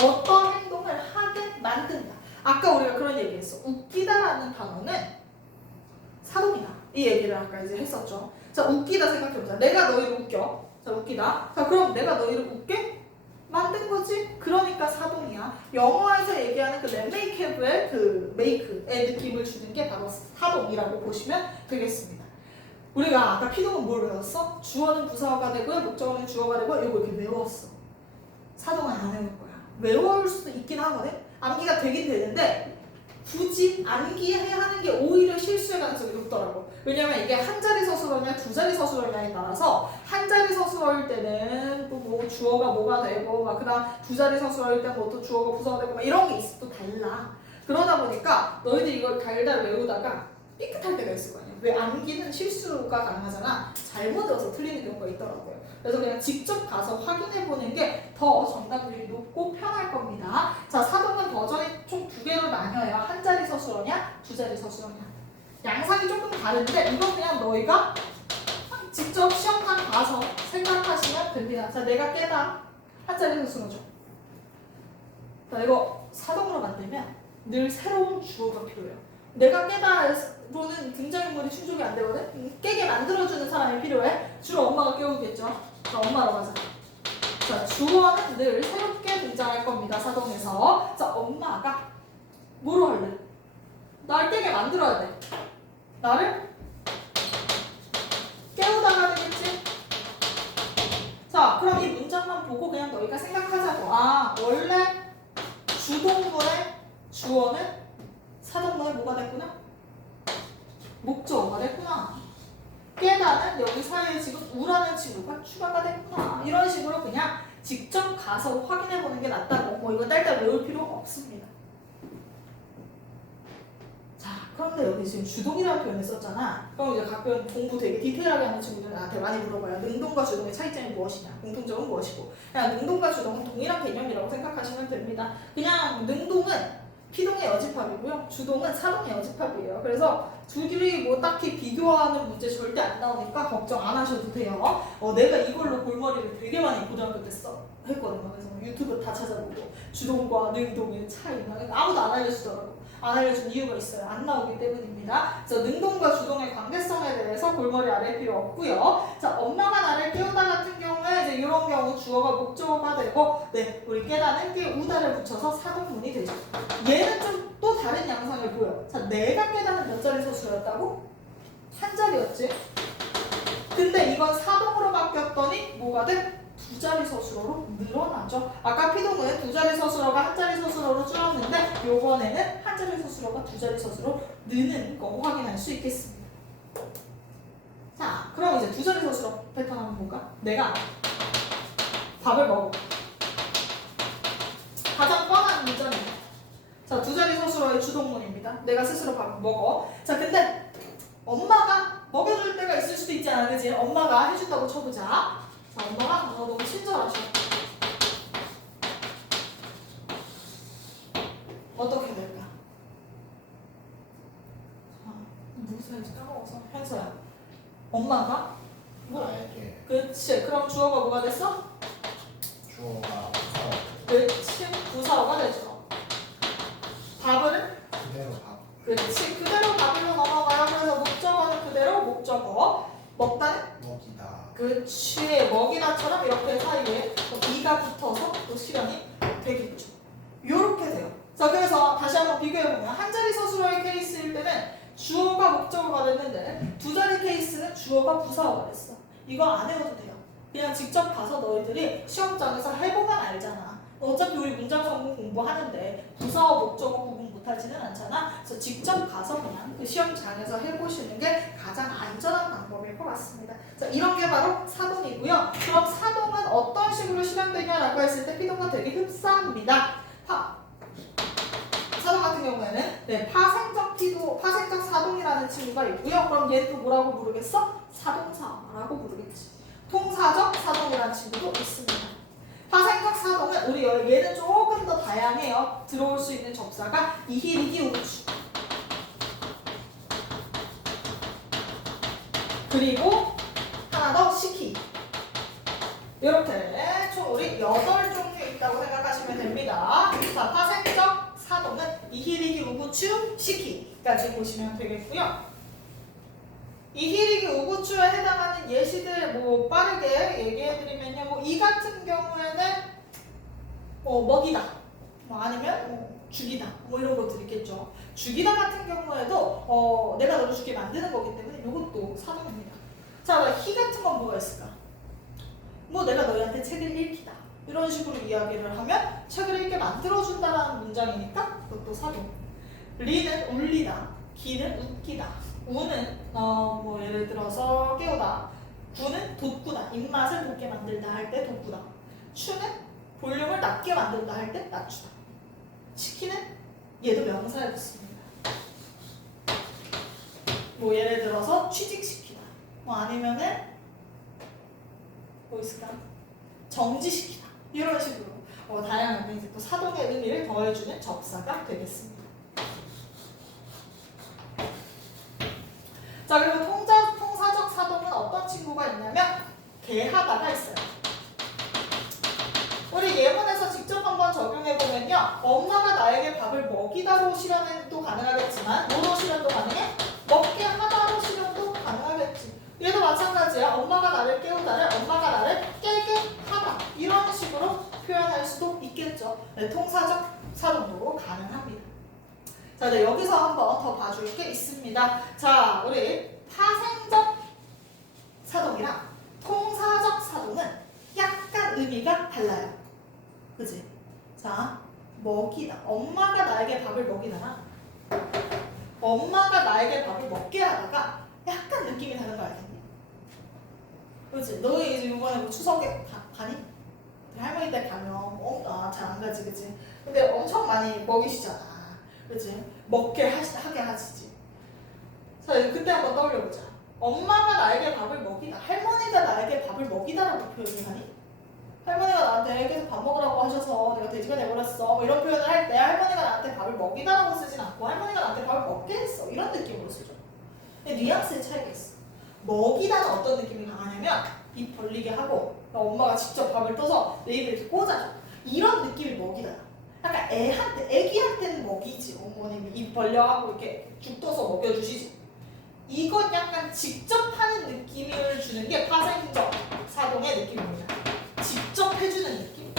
어떤 행동을 하게 만든다. 아까 우리가 그런 얘기했어. 웃기다라는 단어는 사동이다. 이 얘기를 아까 이제 했었죠. 자, 웃기다 생각해보자. 내가 너희를 웃겨. 자, 웃기다. 자, 그럼 내가 너희를 웃게 만든 거지? 그러니까 사동이야. 영어에서 얘기하는 그 let make have의 그 make의 느낌을 주는 게 바로 사동이라고 보시면 되겠습니다. 우리가 아까 피동은 뭘 외웠어? 주어는 부사어가 되고요. 목적어는 주어가 되고 이거 이렇게 외웠어. 사동은 안 외울 거야. 외울 수도 있긴 하거든. 암기가 되긴 되는데 굳이 암기해야 하는 게 오히려 실수의 가능성이 높더라고. 왜냐면 이게 한 자리 서술어냐 두 자리 서술어냐에 따라서 한 자리 서술어일 때는 또 뭐 주어가 뭐가 되고 막 그다음 두 자리 서술어일 때는 뭐 또 주어가 부사가 되고 막 이런 게 있어. 또 달라. 그러다 보니까 너희들이 이걸 달달 외우다가 삐끗할 때가 있을 거 아니야. 왜 암기는 실수가 가능하잖아. 잘못 외워서 틀리는 경우가 있더라고요. 그래서 그냥 직접 가서 확인해 보는 게 더 정답률이 높고 편할 겁니다. 자, 사동은 버전이 총 두 개로 나뉘어요. 한 자리 서술어냐, 두 자리 서술어냐. 양상이 조금 다른데 이건 그냥 너희가 직접 시험장 가서 생각하시면 됩니다. 자, 내가 깨다 한 자리 서술어죠. 자, 이거 사동으로 만들면 늘 새로운 주어가 필요해요. 내가 깨다로는 등장인물이 충족이 안 되거든. 깨게 만들어주는 사람이 필요해. 주로 엄마가 깨우겠죠. 자, 엄마로 가자. 자, 주어는 늘 새롭게 등장할 겁니다. 사동에서. 자, 엄마가 뭐로 할래? 날 깨게 만들어야 돼. 나를 깨우다가 되겠지? 자, 그럼 이 문장만 보고 그냥 너희가 생각하자고. 아, 원래 주동문의 주어는 사동문의 뭐가 됐구나? 목적어가 됐구나. 깨다는 여기 사이에 지금 우라는 친구가 추가가 됐구나. 이런 식으로 그냥 직접 가서 확인해 보는 게 낫다고. 뭐 이거 딸딸 외울 필요 없습니다. 자, 그런데 여기 지금 주동이라는 표현을 썼잖아. 그럼 이제 가끔 공부 되게 디테일하게 하는 친구들은 나한테 많이 물어봐요. 능동과 주동의 차이점이 무엇이냐? 공통점은 무엇이고? 그냥 능동과 주동은 동일한 개념이라고 생각하시면 됩니다. 그냥 능동은 피동의 여집합이고요. 주동은 사동의 여집합이에요. 그래서 둘이 뭐 딱히 비교하는 문제 절대 안 나오니까 걱정 안 하셔도 돼요. 내가 이걸로 골머리를 되게 많이 고등학교 때 했거든요. 그래서 유튜브 다 찾아보고 주동과 능동의 차이나 아무도 안 알려주더라고. 안 알려준 이유가 있어요. 안 나오기 때문입니다. 그래서 능동과 주동의 관계성에 대해서 골머리 앓을 필요 없고요. 자, 엄마가 나를 깨우다 같은 경우에 이제 이런 경우 주어가 목적어가 되고, 네, 우리 깨다는 깨우다를 붙여서 사동문이 되죠. 얘는 좀 또 다른 양상을 보여. 자, 내가 깨다는 몇 자리 서술이었다고? 한 자리였지. 근데 이건 사동으로 바뀌었더니 뭐가 돼? 두 자리 서술어로 늘어나죠. 아까 피동은 두 자리 서술어가 한 자리 서술어로 줄었는데 요번에는 한 자리 서술어가 두 자리 서술어로 느는 거 확인할 수 있겠습니다. 자, 그럼 이제 두 자리 서술어 패턴 한번 볼까? 내가 밥을 먹어. 가장 뻔한 문장이에요. 자, 두 자리 서술어의 주동문입니다. 내가 스스로 밥을 먹어. 자, 근데 엄마가 먹여줄 때가 있을 수도 있지 않아, 그지? 엄마가 해준다고 쳐보자. 자, 엄마가 너무 친절하셔. 어떻게 될까? 무슨 현지 까먹어서. 현서야. 엄마가 뭐? 나에게 그렇지. 그럼 주어가 뭐가 됐어? 주어가 그렇지. 부사어가 되죠. 밥을 그대로 밥. 그렇지. 그대로 밥으로 넘어가요. 그래서 목적어는 그대로 목적어. 먹다는 먹이다. 그치. 먹이다처럼 이렇게 사이에 이가 붙어서 또 실현이 되겠죠. 요렇게 돼요. 자, 그래서 다시 한번 비교해보면 한 자리 서술어의 케이스일 때는 주어가 목적어가 됐는데 두 자리 케이스는 주어가 부사어가 됐어. 이거 안 해도 돼요. 그냥 직접 가서 너희들이 시험장에서 해보면 알잖아. 어차피 우리 문장 성분 공부하는데 부사어 목적어 구분 못하지는 않잖아. 그래서 직접 가서 그냥 그 시험장에서 해보시는 게 가장 안전한 방법일 것 같습니다. 자, 이런 게 바로 사동이고요. 그럼 사동은 어떤 식으로 실현되냐라고 했을 때 피동과 되게 흡사합니다. 사동 같은 경우에는 네, 파생적 사동이라는 친구가 있고요. 그럼 얘는 또 뭐라고 부르겠어? 사동사라고 부르겠지. 통사적 사동이라는 친구도 있습니다. 파생적 사동은 우리 얘는 조금 더 다양해요. 들어올 수 있는 접사가 이히리기 우추. 그리고 하나 더 시키. 이렇게 총 우리 8종류 있다고 생각하시면 됩니다. 자, 파생적 사동은 이히리기 우구추 시키까지 보시면 되겠고요. 이히리기 우구추에 해당하는 예시들 뭐 빠르게 얘기해드리면요. 뭐 이 같은 경우에는 먹이다, 뭐 아니면 죽이다, 뭐 이런 것들 있겠죠. 죽이다 같은 경우에도 내가 너를 죽게 만드는 거기 때문에 이것도 사동입니다. 자, 히 같은 건 뭐가 있을까? 뭐 내가 너희한테 책을 읽히다, 이런 식으로 이야기를 하면 책을 읽게 만들어준다라는 문장이니까 그것도 사동. 리는 울리다, 기는 웃기다, 우는 뭐 예를 들어서 깨우다, 구는 돋구다, 입맛을 돋게 만들다 할 때 돋구다, 추는 볼륨을 낮게 만든다 할 때 낮추다, 시키는 얘도 명사에 붙습니다. 뭐 예를 들어서 취직시키다, 뭐 아니면은 뭐 있을까? 정지시키다 이런 식으로 다양한 이제 또 사동의 의미를 더해주는 접사가 되겠습니다. 자, 그리고 통사적 사동은 어떤 친구가 있냐면 개하다가 있어요. 우리 예문에서 직접 한번 적용해보면요. 엄마가 나에게 밥을 먹이다로 실현도 가능하겠지만 뭐로 실현도 가능해? 먹게 하다로 실현도 가능하겠지. 얘도 마찬가지야. 엄마가 나를 깨우다를 엄마가 나를 깨게 하다 이런 식으로 표현할 수도 있겠죠. 네, 통사적 사동도 가능합니다. 자, 네, 여기서 한번 더 봐줄 게 있습니다. 자, 우리 파생적 사동이랑 통사적 사동은 약간 의미가 달라요. 그치? 자, 먹이다. 엄마가 나에게 밥을 먹이다랑 엄마가 나에게 밥을 먹게 하다가 약간 느낌이 다른 거 알겠니? 그치? 너희 이제 이번에 뭐 추석에 가니? 할머니 댁 가면 잘 안 가지, 그치? 근데 엄청 많이 먹이시잖아. 그치? 하게 하시지. 자, 그때 한번 떠올려보자. 엄마가 나에게 밥을 먹이다. 할머니가 나에게 밥을 먹이다라고 표현을 하니? 할머니가 나한테 계속 밥 먹으라고 하셔서 내가 돼지가 돼버렸어. 뭐 이런 표현을 할 때 할머니가 나한테 밥을 먹이다라고 쓰진 않고 할머니가 나한테 밥을 먹게 했어. 이런 느낌으로 쓰죠. 근데 뉘앙스의 차이가 있어. 먹이다는 어떤 느낌이 강하냐면 입 벌리게 하고 엄마가 직접 밥을 떠서 내 입에 이렇게 꽂아줘. 이런 느낌이 먹이다야. 약간 애기한테는 먹이지. 어머님이 입 벌려하고 이렇게 죽 떠서 먹여주시지. 이건 약간 직접 하는 느낌을 주는 게 파생적 사동의 느낌입니다. 직접 해주는 느낌.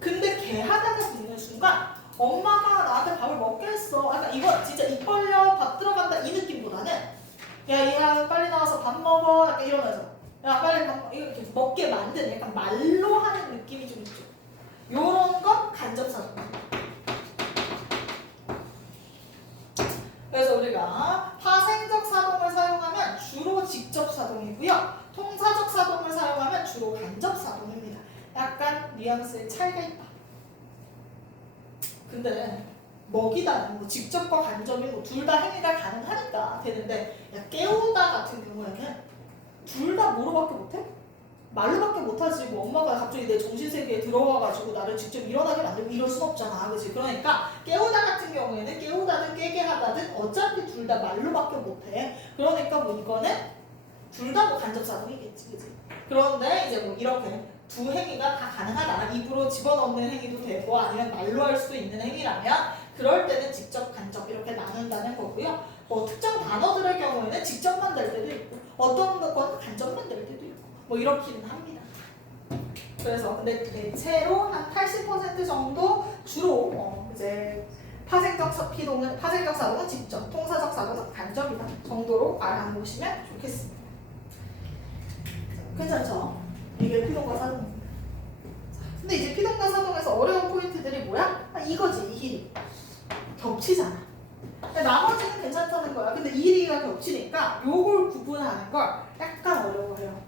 근데 개하다가 듣는 순간 엄마가 나한테 밥을 먹게 했어. 약간 이거 진짜 입 벌려 밥 들어간다 이 느낌보다는 야, 얘야 빨리 나와서 밥 먹어. 약간 이러면서 야 빨리 밥 먹어. 이렇게 먹게 만드는 약간 말로 하는 느낌이 좀 있죠. 요런 건 간접사동. 그래서 우리가 파생적 사동을 사용하면 주로 직접 사동이고요. 통사적 사동을 사용하면 주로 간접 사동입니다. 약간 뉘앙스의 차이가 있다. 근데 먹이다는 뭐 직접과 간접이 뭐 둘 다 행위가 가능하니까 되는데 야, 깨우다 같은 경우에는 둘 다 뭐로밖에 못해? 말로밖에 못하지. 뭐 엄마가 갑자기 내 정신세계에 들어와가지고 나를 직접 일어나게 만들고 이럴 순 없잖아. 그치? 그러니까 깨우다 같은 경우에는 깨우다든 깨게 하다든 어차피 둘 다 말로밖에 못해. 그러니까 뭐 이거는 둘 다 뭐 간접사동이겠지. 그치? 그런데 이제 뭐 이렇게 두 행위가 다 가능하다. 입으로 집어넣는 행위도 되고 아니면 말로 할 수도 있는 행위라면 그럴 때는 직접, 간접 이렇게 나눈다는 거고요. 뭐 특정 단어들의 경우에는 직접만 될 때도 있고 어떤 건 간접만 될 때도 있고 뭐 이렇기는 합니다. 그래서 근데 대체로 한 80% 정도 주로 이제 파생적 사동은 직접, 통사적 사동은 간접이다 정도로 알아보시면 좋겠습니다. 괜찮죠? 이게 피동과 사동입니다. 근데 이제 피동과 사동에서 어려운 포인트들이 뭐야? 이거지, 이 길이. 겹치잖아. 나머지는 괜찮다는 거야. 근데 이 길이가 겹치니까 요걸 구분하는 걸 약간 어려워해요.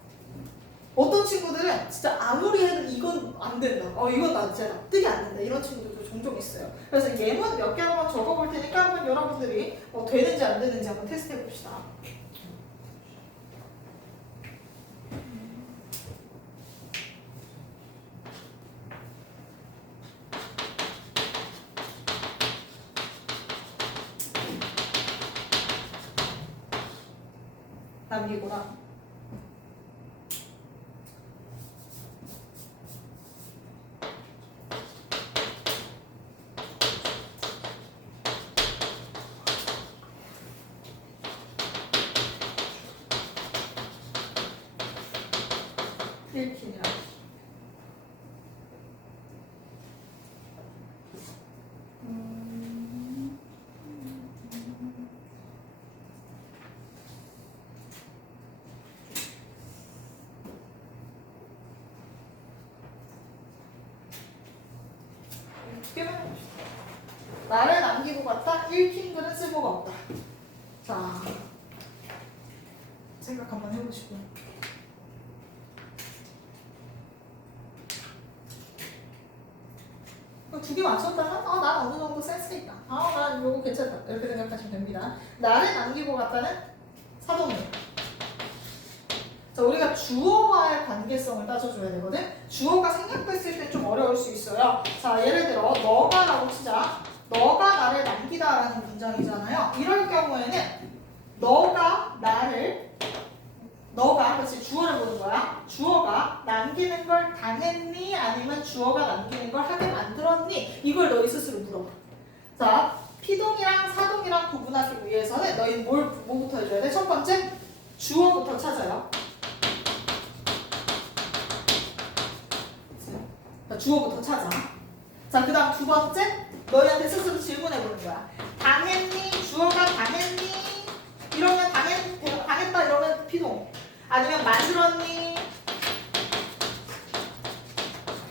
어떤 친구들은 진짜 아무리 해도 이건 안 된다. 이건 나 진짜 납득이 안 된다. 이런 친구들도 종종 있어요. 그래서 예문 몇 개 한번 적어볼 테니까 한번 여러분들이 되는지 안 되는지 한번 테스트 해봅시다. 남기고랑 필킨이랑 나를 남기고 갔다. 읽힌 글은 쓸모가 없다. 자, 생각 한번 해보시고요. 두 개 맞췄다면 난 어느 정도 센스 있다. 난 이거 괜찮다. 이렇게 생각하시면 됩니다. 나를 남기고 갔다는 사동이에요. 자, 우리가 주어와의 관계성을 따져줘야 되거든. 주어가 생략됐을 때 좀 어려울 수 있어요. 자, 예를 들어 너가라고 치자. 너가 나를 남기다라는 문장이잖아요. 이럴 경우에는 너가 그렇지 주어를 보는 거야. 주어가 남기는 걸 당했니? 아니면 주어가 남기는 걸 하게 만들었니? 이걸 너희 스스로 물어봐. 자, 피동이랑 사동이랑 구분하기 위해서는 너희는 뭐부터 해줘야 돼? 첫 번째, 주어부터 찾아요. 자, 주어부터 찾아. 자, 그 다음 두 번째, 너희한테 스스로 질문해보는 거야. 당했니? 주어가 당했니? 이러면 당했다 이러면 피동. 아니면 만들었니?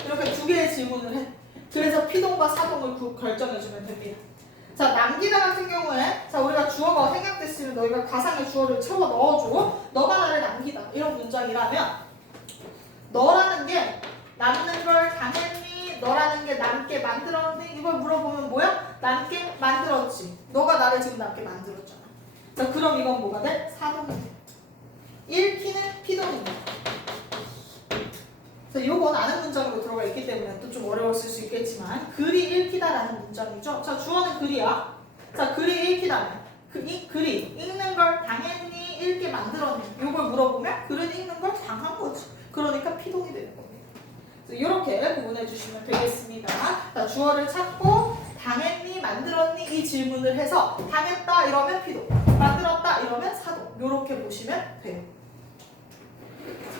이렇게 두 개의 질문을 해. 그래서 피동과 사동을 결정해주면 됩니다. 자, 남기다 같은 경우에 자 우리가 주어가 생략됐으면 너희가 가상의 주어를 채워 넣어줘. 너가 나를 남기다 이런 문장이라면 너라는 게 남는 걸 당했니? 너라는 게 남게 만들었니? 이걸 물어보면 뭐야? 남게 만들었지. 너가 나를 지금 남게 만들었잖아. 자, 그럼 이건 뭐가 돼? 사동이 돼. 읽히는 피동입니다. 그래서 요건 아는 문장으로 들어가 있기 때문에 또 좀 어려웠을 수 있겠지만 글이 읽히다라는 문장이죠. 자, 주어는 글이야. 자, 글이 읽히다면 글이 읽는 걸 당했니? 읽게 만들었니? 요걸 물어보면 글은 읽는 걸 당한 거지. 그러니까 피동이 되는 겁니다. 그래서 이렇게 구분해 주시면 되겠습니다. 자, 주어를 찾고 당했니? 만들었니? 이 질문을 해서 당했다 이러면 피동, 만들었다 이러면 사동. 요렇게 보시면 돼요.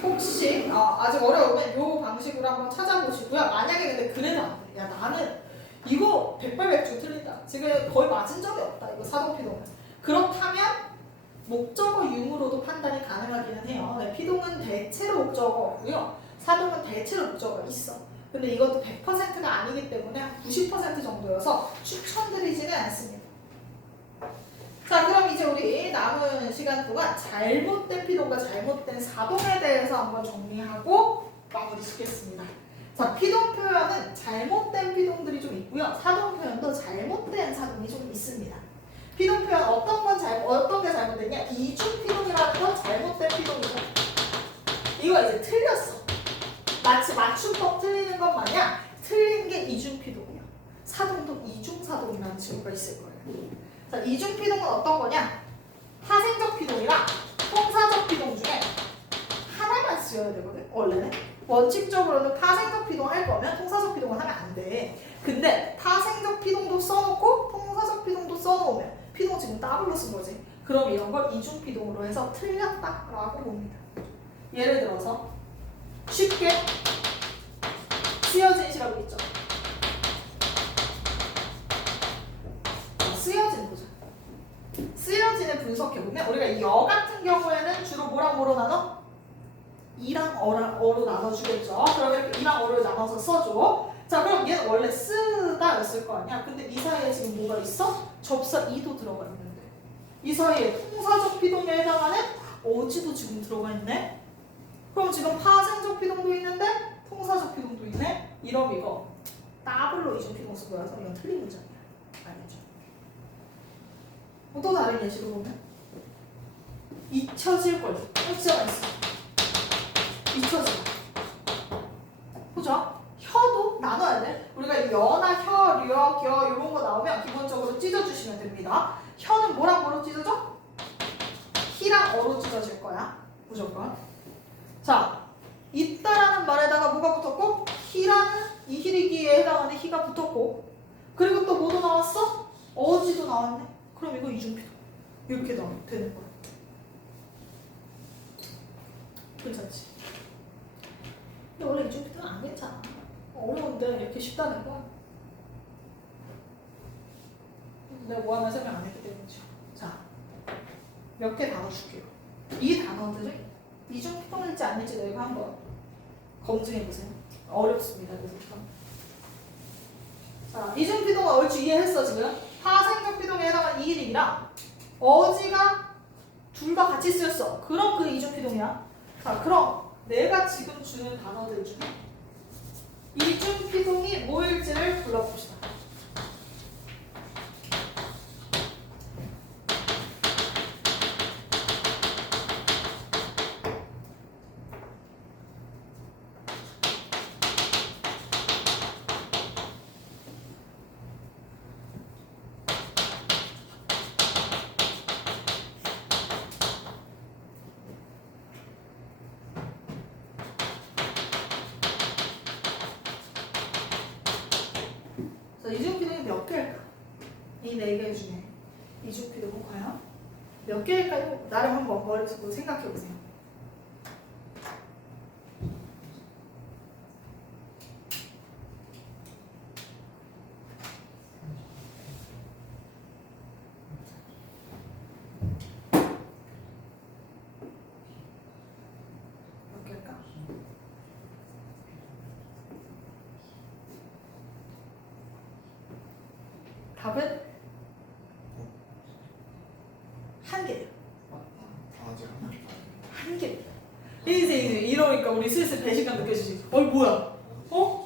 혹시 아직 어려우면 요 방식으로 한번 찾아보시고요. 만약에 근데 그래도 안 돼. 야, 나는 이거 백발백중 틀린다. 지금 거의 맞은 적이 없다. 이거 사동피동은. 그렇다면 목적어 유무로도 판단이 가능하기는 해요. 네, 피동은 대체로 목적어고요. 사동은 대체로 목적어가 있어. 근데 이것도 100%가 아니기 때문에 90% 정도여서 추천드리지는 않습니다. 자, 그럼 이제 우리 남은 시간 동안 잘못된 피동과 잘못된 사동에 대해서 한번 정리하고 마무리 짓겠습니다. 자, 피동 표현은 잘못된 피동들이 좀 있고요. 사동 표현도 잘못된 사동이 좀 있습니다. 피동 표현 어떤 게 잘못됐냐? 이중 피동이라는 건 잘못된 피동이고, 이거 이제 틀렸어. 마치 맞춤법 틀리는 것 마냥 틀린 게 이중 피동이야. 사동도 이중 사동이라는 친구가 있을 거예요. 자, 이중 피동은 어떤 거냐? 파생적 피동이랑 통사적 피동 중에 하나만 쓰여야 되거든, 원래는. 원칙적으로는 파생적 피동 할 거면 통사적 피동을 하면 안 돼. 근데 파생적 피동도 써놓고 통사적 피동도 써놓으면 피동 지금 더블로 쓴 거지. 그럼 이런 걸 이중 피동으로 해서 틀렸다라고 봅니다. 예를 들어서 쉽게 쓰여진 시라고 있죠. 쓰여진 보자. 쓰여진을 분석해보면 우리가 이 여 같은 경우에는 주로 뭐랑 뭐로 나눠? 이랑 어로 나눠주겠죠. 그럼 이렇게 이랑 어를 나눠서 써줘. 자, 그럼 얘는 원래 쓰다였을 거 아니야. 근데 이 사이에 지금 뭐가 있어? 접사 이도 들어가 있는데 이 사이에 통사적 피동에 해당하는 어지도 지금 들어가 있네. 그럼 지금 파생적 피동도 있는데 통사적 피동도 있네. 이러면 이거 더블로 이중 피동 쓴 거라서 이건 틀린 문장이야. 알겠죠? 또 다른 예시로 보면 잊혀질 걸 진짜 있어. 잊혀질. 그죠? 혀도 나눠야 돼. 우리가 여나 혀, 려, 겨 이런 거 나오면 기본적으로 찢어주시면 됩니다. 혀는 뭐랑 뭐로 찢어져? 히랑 어로 찢어질 거야. 무조건. 자, 있다라는 말에다가 뭐가 붙었고? 히라는 이 히리기에 해당하는 히가 붙었고, 그리고 또 뭐도 나왔어? 어지도 나왔네. 그럼 이거 이중피동 이렇게 되는 거야. 괜찮지? 근데 원래 이중피동은 안 괜찮아. 어려운데 이렇게 쉽다는 거야. 내가 뭐 하나 설명 안 했기 때문이죠. 자, 몇 개 단어 줄게요. 이 단어들이 이중피동일지 아닐지 너희가 한번 검증해보세요. 어렵습니다. 그래서 자, 이중피동은 얼추 이해했어 지금? 파생적 피동에 해당하는 이일이랑 어지가 둘 다 같이 쓰였어. 그럼 그 이중피동이야. 자, 그럼 내가 지금 주는 단어들 중에 이중피동이 뭐일지를 불러봅시다. 이중피동이 몇 개일까? 이 네 개 중에 이중피동은 과연 몇 개일까요? 나름 한번 머릿속으로 생각해보세요. 몇 개일까? 답은 한 개예요. 아직 한 개. 이제 이러니까 우리 슬슬 배신감 느껴지지. 뭐야?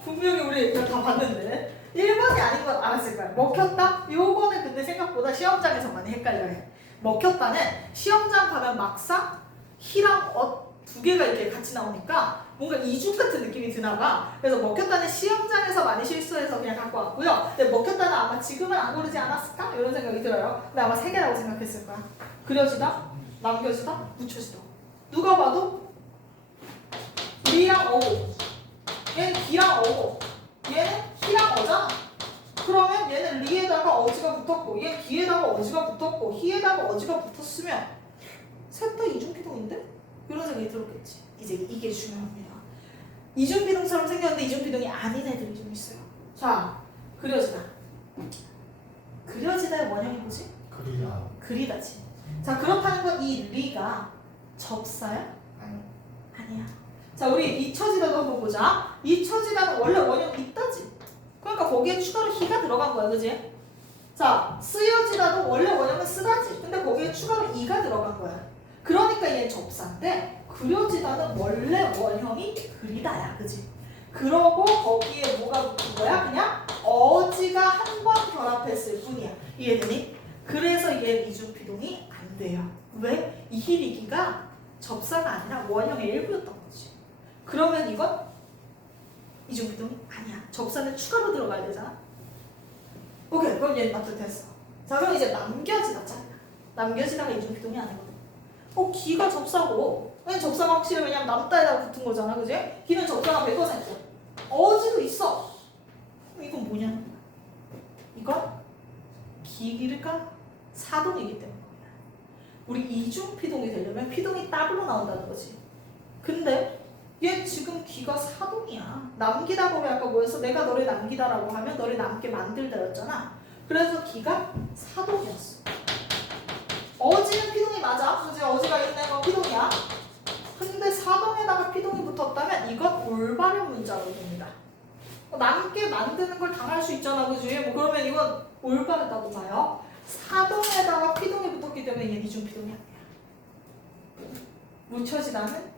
분명히 우리 다 봤는데 1번이 아닌 건 알았을 거야. 먹혔다? 요거는 근데 생각보다 시험장에서 많이 헷갈려해. 먹혔다는 시험장 가면 막상 희랑 두 개가 이렇게 같이 나오니까 뭔가 이중 같은 느낌이 드나 봐. 그래서 먹혔다는 시험장에서 많이 실수해서 그냥 갖고 왔고요. 근데 먹혔다는 아마 지금은 안 고르지 않았을까? 이런 생각이 들어요. 근데 아마 세 개라고 생각했을 거야. 그려지다, 남겨지다, 묻혀지다. 누가 봐도 리랑 어고, 얘는 기랑 어고, 얘는 희랑 어잖아. 그러면 얘는 리에다가 어지가 붙었고, 얘는 기에다가 어지가 붙었고, 희에다가 어지가 붙었으면 셋 다 이중피동인데? 이런 생각이 들었겠지. 이제 이게 중요합니다. 이중피동처럼 생겼는데 이중피동이 아닌 애들이 좀 있어요. 자, 그려지다. 그려지다의 원형이 뭐지? 그리다. 그리다지. 자, 그렇다는 건 이 리가 접사야? 아니. 아니야. 자, 우리 잊혀지다도 한번 보자. 잊혀지다는 원래 원형이 있다지. 그러니까 거기에 추가로 희가 들어간 거야, 그지? 자, 쓰여지다도 원래 원형은 쓰다지. 근데 거기에 추가로 이가 들어간 거야. 그러니까 얘는 접사인데 그려지다는 원래 원형이 그리다야, 그지? 그러고 거기에 뭐가 붙은 거야? 그냥 어지가 한 번 결합했을 뿐이야. 이해되니? 그래서 얘는 이중피동이 안 돼요. 왜? 이희리기가 접사가 아니라 원형의 일부였던 거지. 그러면 이건 이중피동이 아니야. 접사는 추가로 들어가야 되잖아. 오케이, 그럼 얘는 납득됐어. 자, 그럼 이제 남겨지다 잖아. 남겨지다가 이중피동이 아니거든. 기가 접사고, 왜냐면 접사가 확실해. 왜냐면 남다에다가 붙은 거잖아, 그지? 기는 접사가 100%. 어지도 있어. 그럼 이건 뭐냐는 거야. 이건 기기가 사동이기 때문이야. 우리 이중피동이 되려면 피동이 더블로 나온다는 거지. 근데 얘 지금 기가 사동이야. 남기다 보면 아까 뭐였어? 내가 너를 남기다라고 하면 너를 남게 만들다였잖아. 그래서 기가 사동이었어. 어지는 피동이 맞아. 그지? 어지가 있는 건 피동이야. 근데 사동에다가 피동이 붙었다면 이건 올바른 문자로 됩니다. 남게 만드는 걸 당할 수 있잖아, 그지? 그러면 이건 올바르다고 봐요. 사동에다가 피동이 붙었기 때문에 얘는 이중피동이 아니야. 묻혀지다는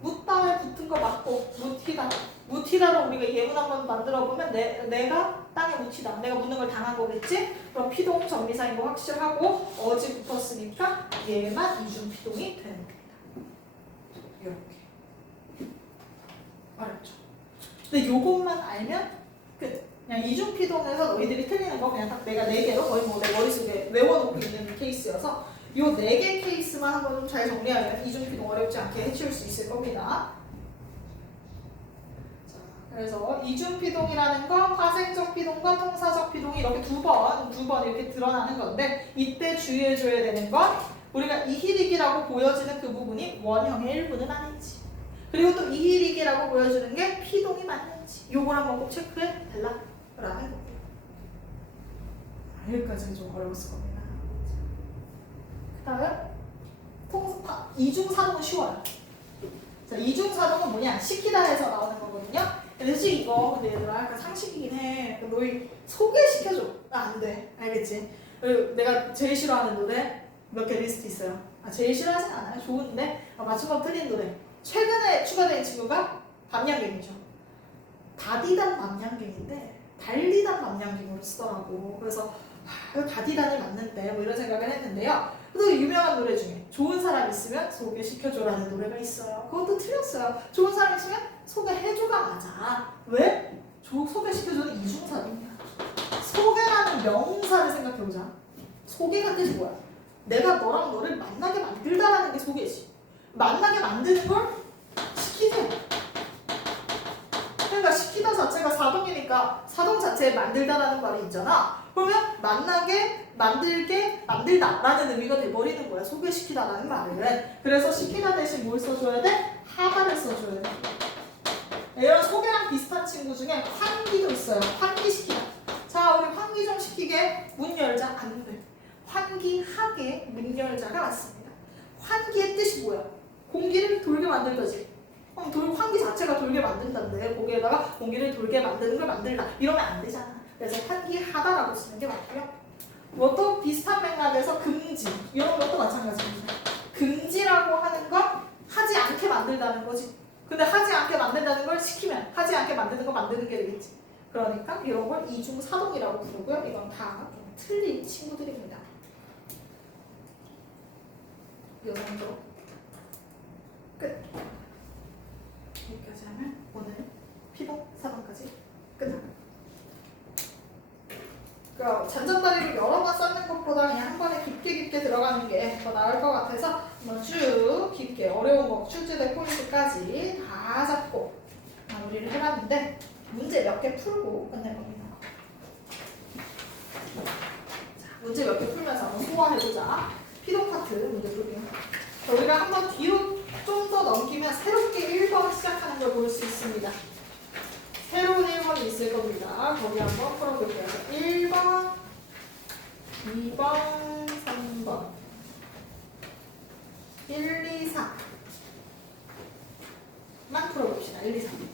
묻다에 붙은 거 맞고 묻히다. 묻히다로 우리가 예문 한번 만들어 보면 내가 땅에 묻히다. 내가 묻는 걸 당한 거겠지? 그럼 피동 정미사인 거 확실하고 어지 붙었으니까 얘만 이중피동이 되는 겁니다. 이렇게. 알았죠? 근데 요것만 알면 끝. 그냥 이중피동에서 너희들이 틀리는 거 그냥 딱 내가 4개로 거의 뭐 내 머릿속에 외워놓고 있는 케이스여서 요 4개 케이스만 한번 좀 잘 정리하면 이중피동 어렵지 않게 해치울 수 있을 겁니다. 자, 그래서 이중피동이라는 건 파생적 피동과 통사적 피동이 이렇게 두 번 이렇게 드러나는 건데 이때 주의해줘야 되는 건 우리가 이희리기라고 보여지는 그 부분이 원형의 일부는 아닌지 그리고 또 이희리기라고 보여주는 게 피동이 맞는지 요걸 한번 꼭 체크해 달라라는 겁니다. 여기까지는 좀 어려웠을 겁니다. 그 다음 이중사동은 쉬워요. 자, 이중사동은 뭐냐? 시키다 해서 나오는 거거든요. 근데 솔직히 이거 근데 얘들아 약간 상식이긴 해. 그러니까 너희 소개시켜줘. 안 돼. 알겠지? 그리고 내가 제일 싫어하는 노래 몇 개 리스트 있어요. 제일 싫어하진 않아요. 좋은데 맞춤법 틀린 노래. 최근에 추가된 친구가 밤양갱이죠. 다디단 밤양갱인데 달디단 밤양갱으로 쓰더라고. 그래서 이거 다디단이 맞는데 뭐 이런 생각을 했는데요. 또 유명한 노래 중에 좋은 사람 있으면 소개시켜줘라는 노래가 있어요. 그것도 틀렸어요. 좋은 사람 있으면 소개해줘가 맞아. 왜? 소개시켜줘는 이중사동이야. 소개라는 명사를 생각해보자. 소개가 뜻이 뭐야? 내가 너랑 너를 만나게 만들다라는 게 소개지. 만나게 만드는 걸 시키세요. 그러니까 시키다 자체가 사동이니까 사동 자체에 만들다라는 말이 있잖아. 그러면 만나게, 만들게, 만들다라는 의미가 돼버리는 거야. 소개시키다라는 말은. 그래서 시키다 대신 뭘 써줘야 돼? 하다를 써줘야 돼. 이런 소개랑 비슷한 친구 중에 환기도 있어요. 환기시키다. 자, 우리 환기 좀 시키게 문 열자. 안 돼. 환기하게 문 열자가 맞습니다. 환기의 뜻이 뭐야? 공기를 돌게 만들다지. 그럼 환기 자체가 돌게 만든다는데 거기에다가 공기를 돌게 만드는 걸 만들다. 이러면 안 되잖아. 그래서 환기하다라고 쓰는 게 맞고요. 뭐또 비슷한 맥락에서 금지. 이런 것도 마찬가지입니다. 금지라고 하는 건 하지 않게 만들다는 거지. 근데 하지 않게 만든다는 걸 시키면 하지 않게 만드는 거 만드는 게 되겠지. 그러니까 이런 걸 이중사동이라고 부르고요. 이건 다 틀린 친구들입니다. 이 정도 끝. 여기까지 하면 오늘 피복 사동까지 끝납니다. 그러니까 잔잔다리를 여러 번 쌓는 것보다 그냥 한 번에 깊게 들어가는 게 더 나을 것 같아서 한번 쭉 깊게 어려운 거 출제될 포인트까지 다 잡고 마무리를 해봤는데 문제 몇 개 풀고 끝낼 겁니다. 자, 문제 몇 개 풀면서 한번 소화해보자. 피동 파트 문제 풀게요. 자, 우리가 한번 뒤로 좀 더 넘기면 새롭게 1번 시작하는 걸 볼 수 있습니다. 새로운 1번이 있을 겁니다. 거기 한번 풀어볼게요. 1번, 2번, 3번, 1, 2, 4만 풀어봅시다. 1, 2, 3.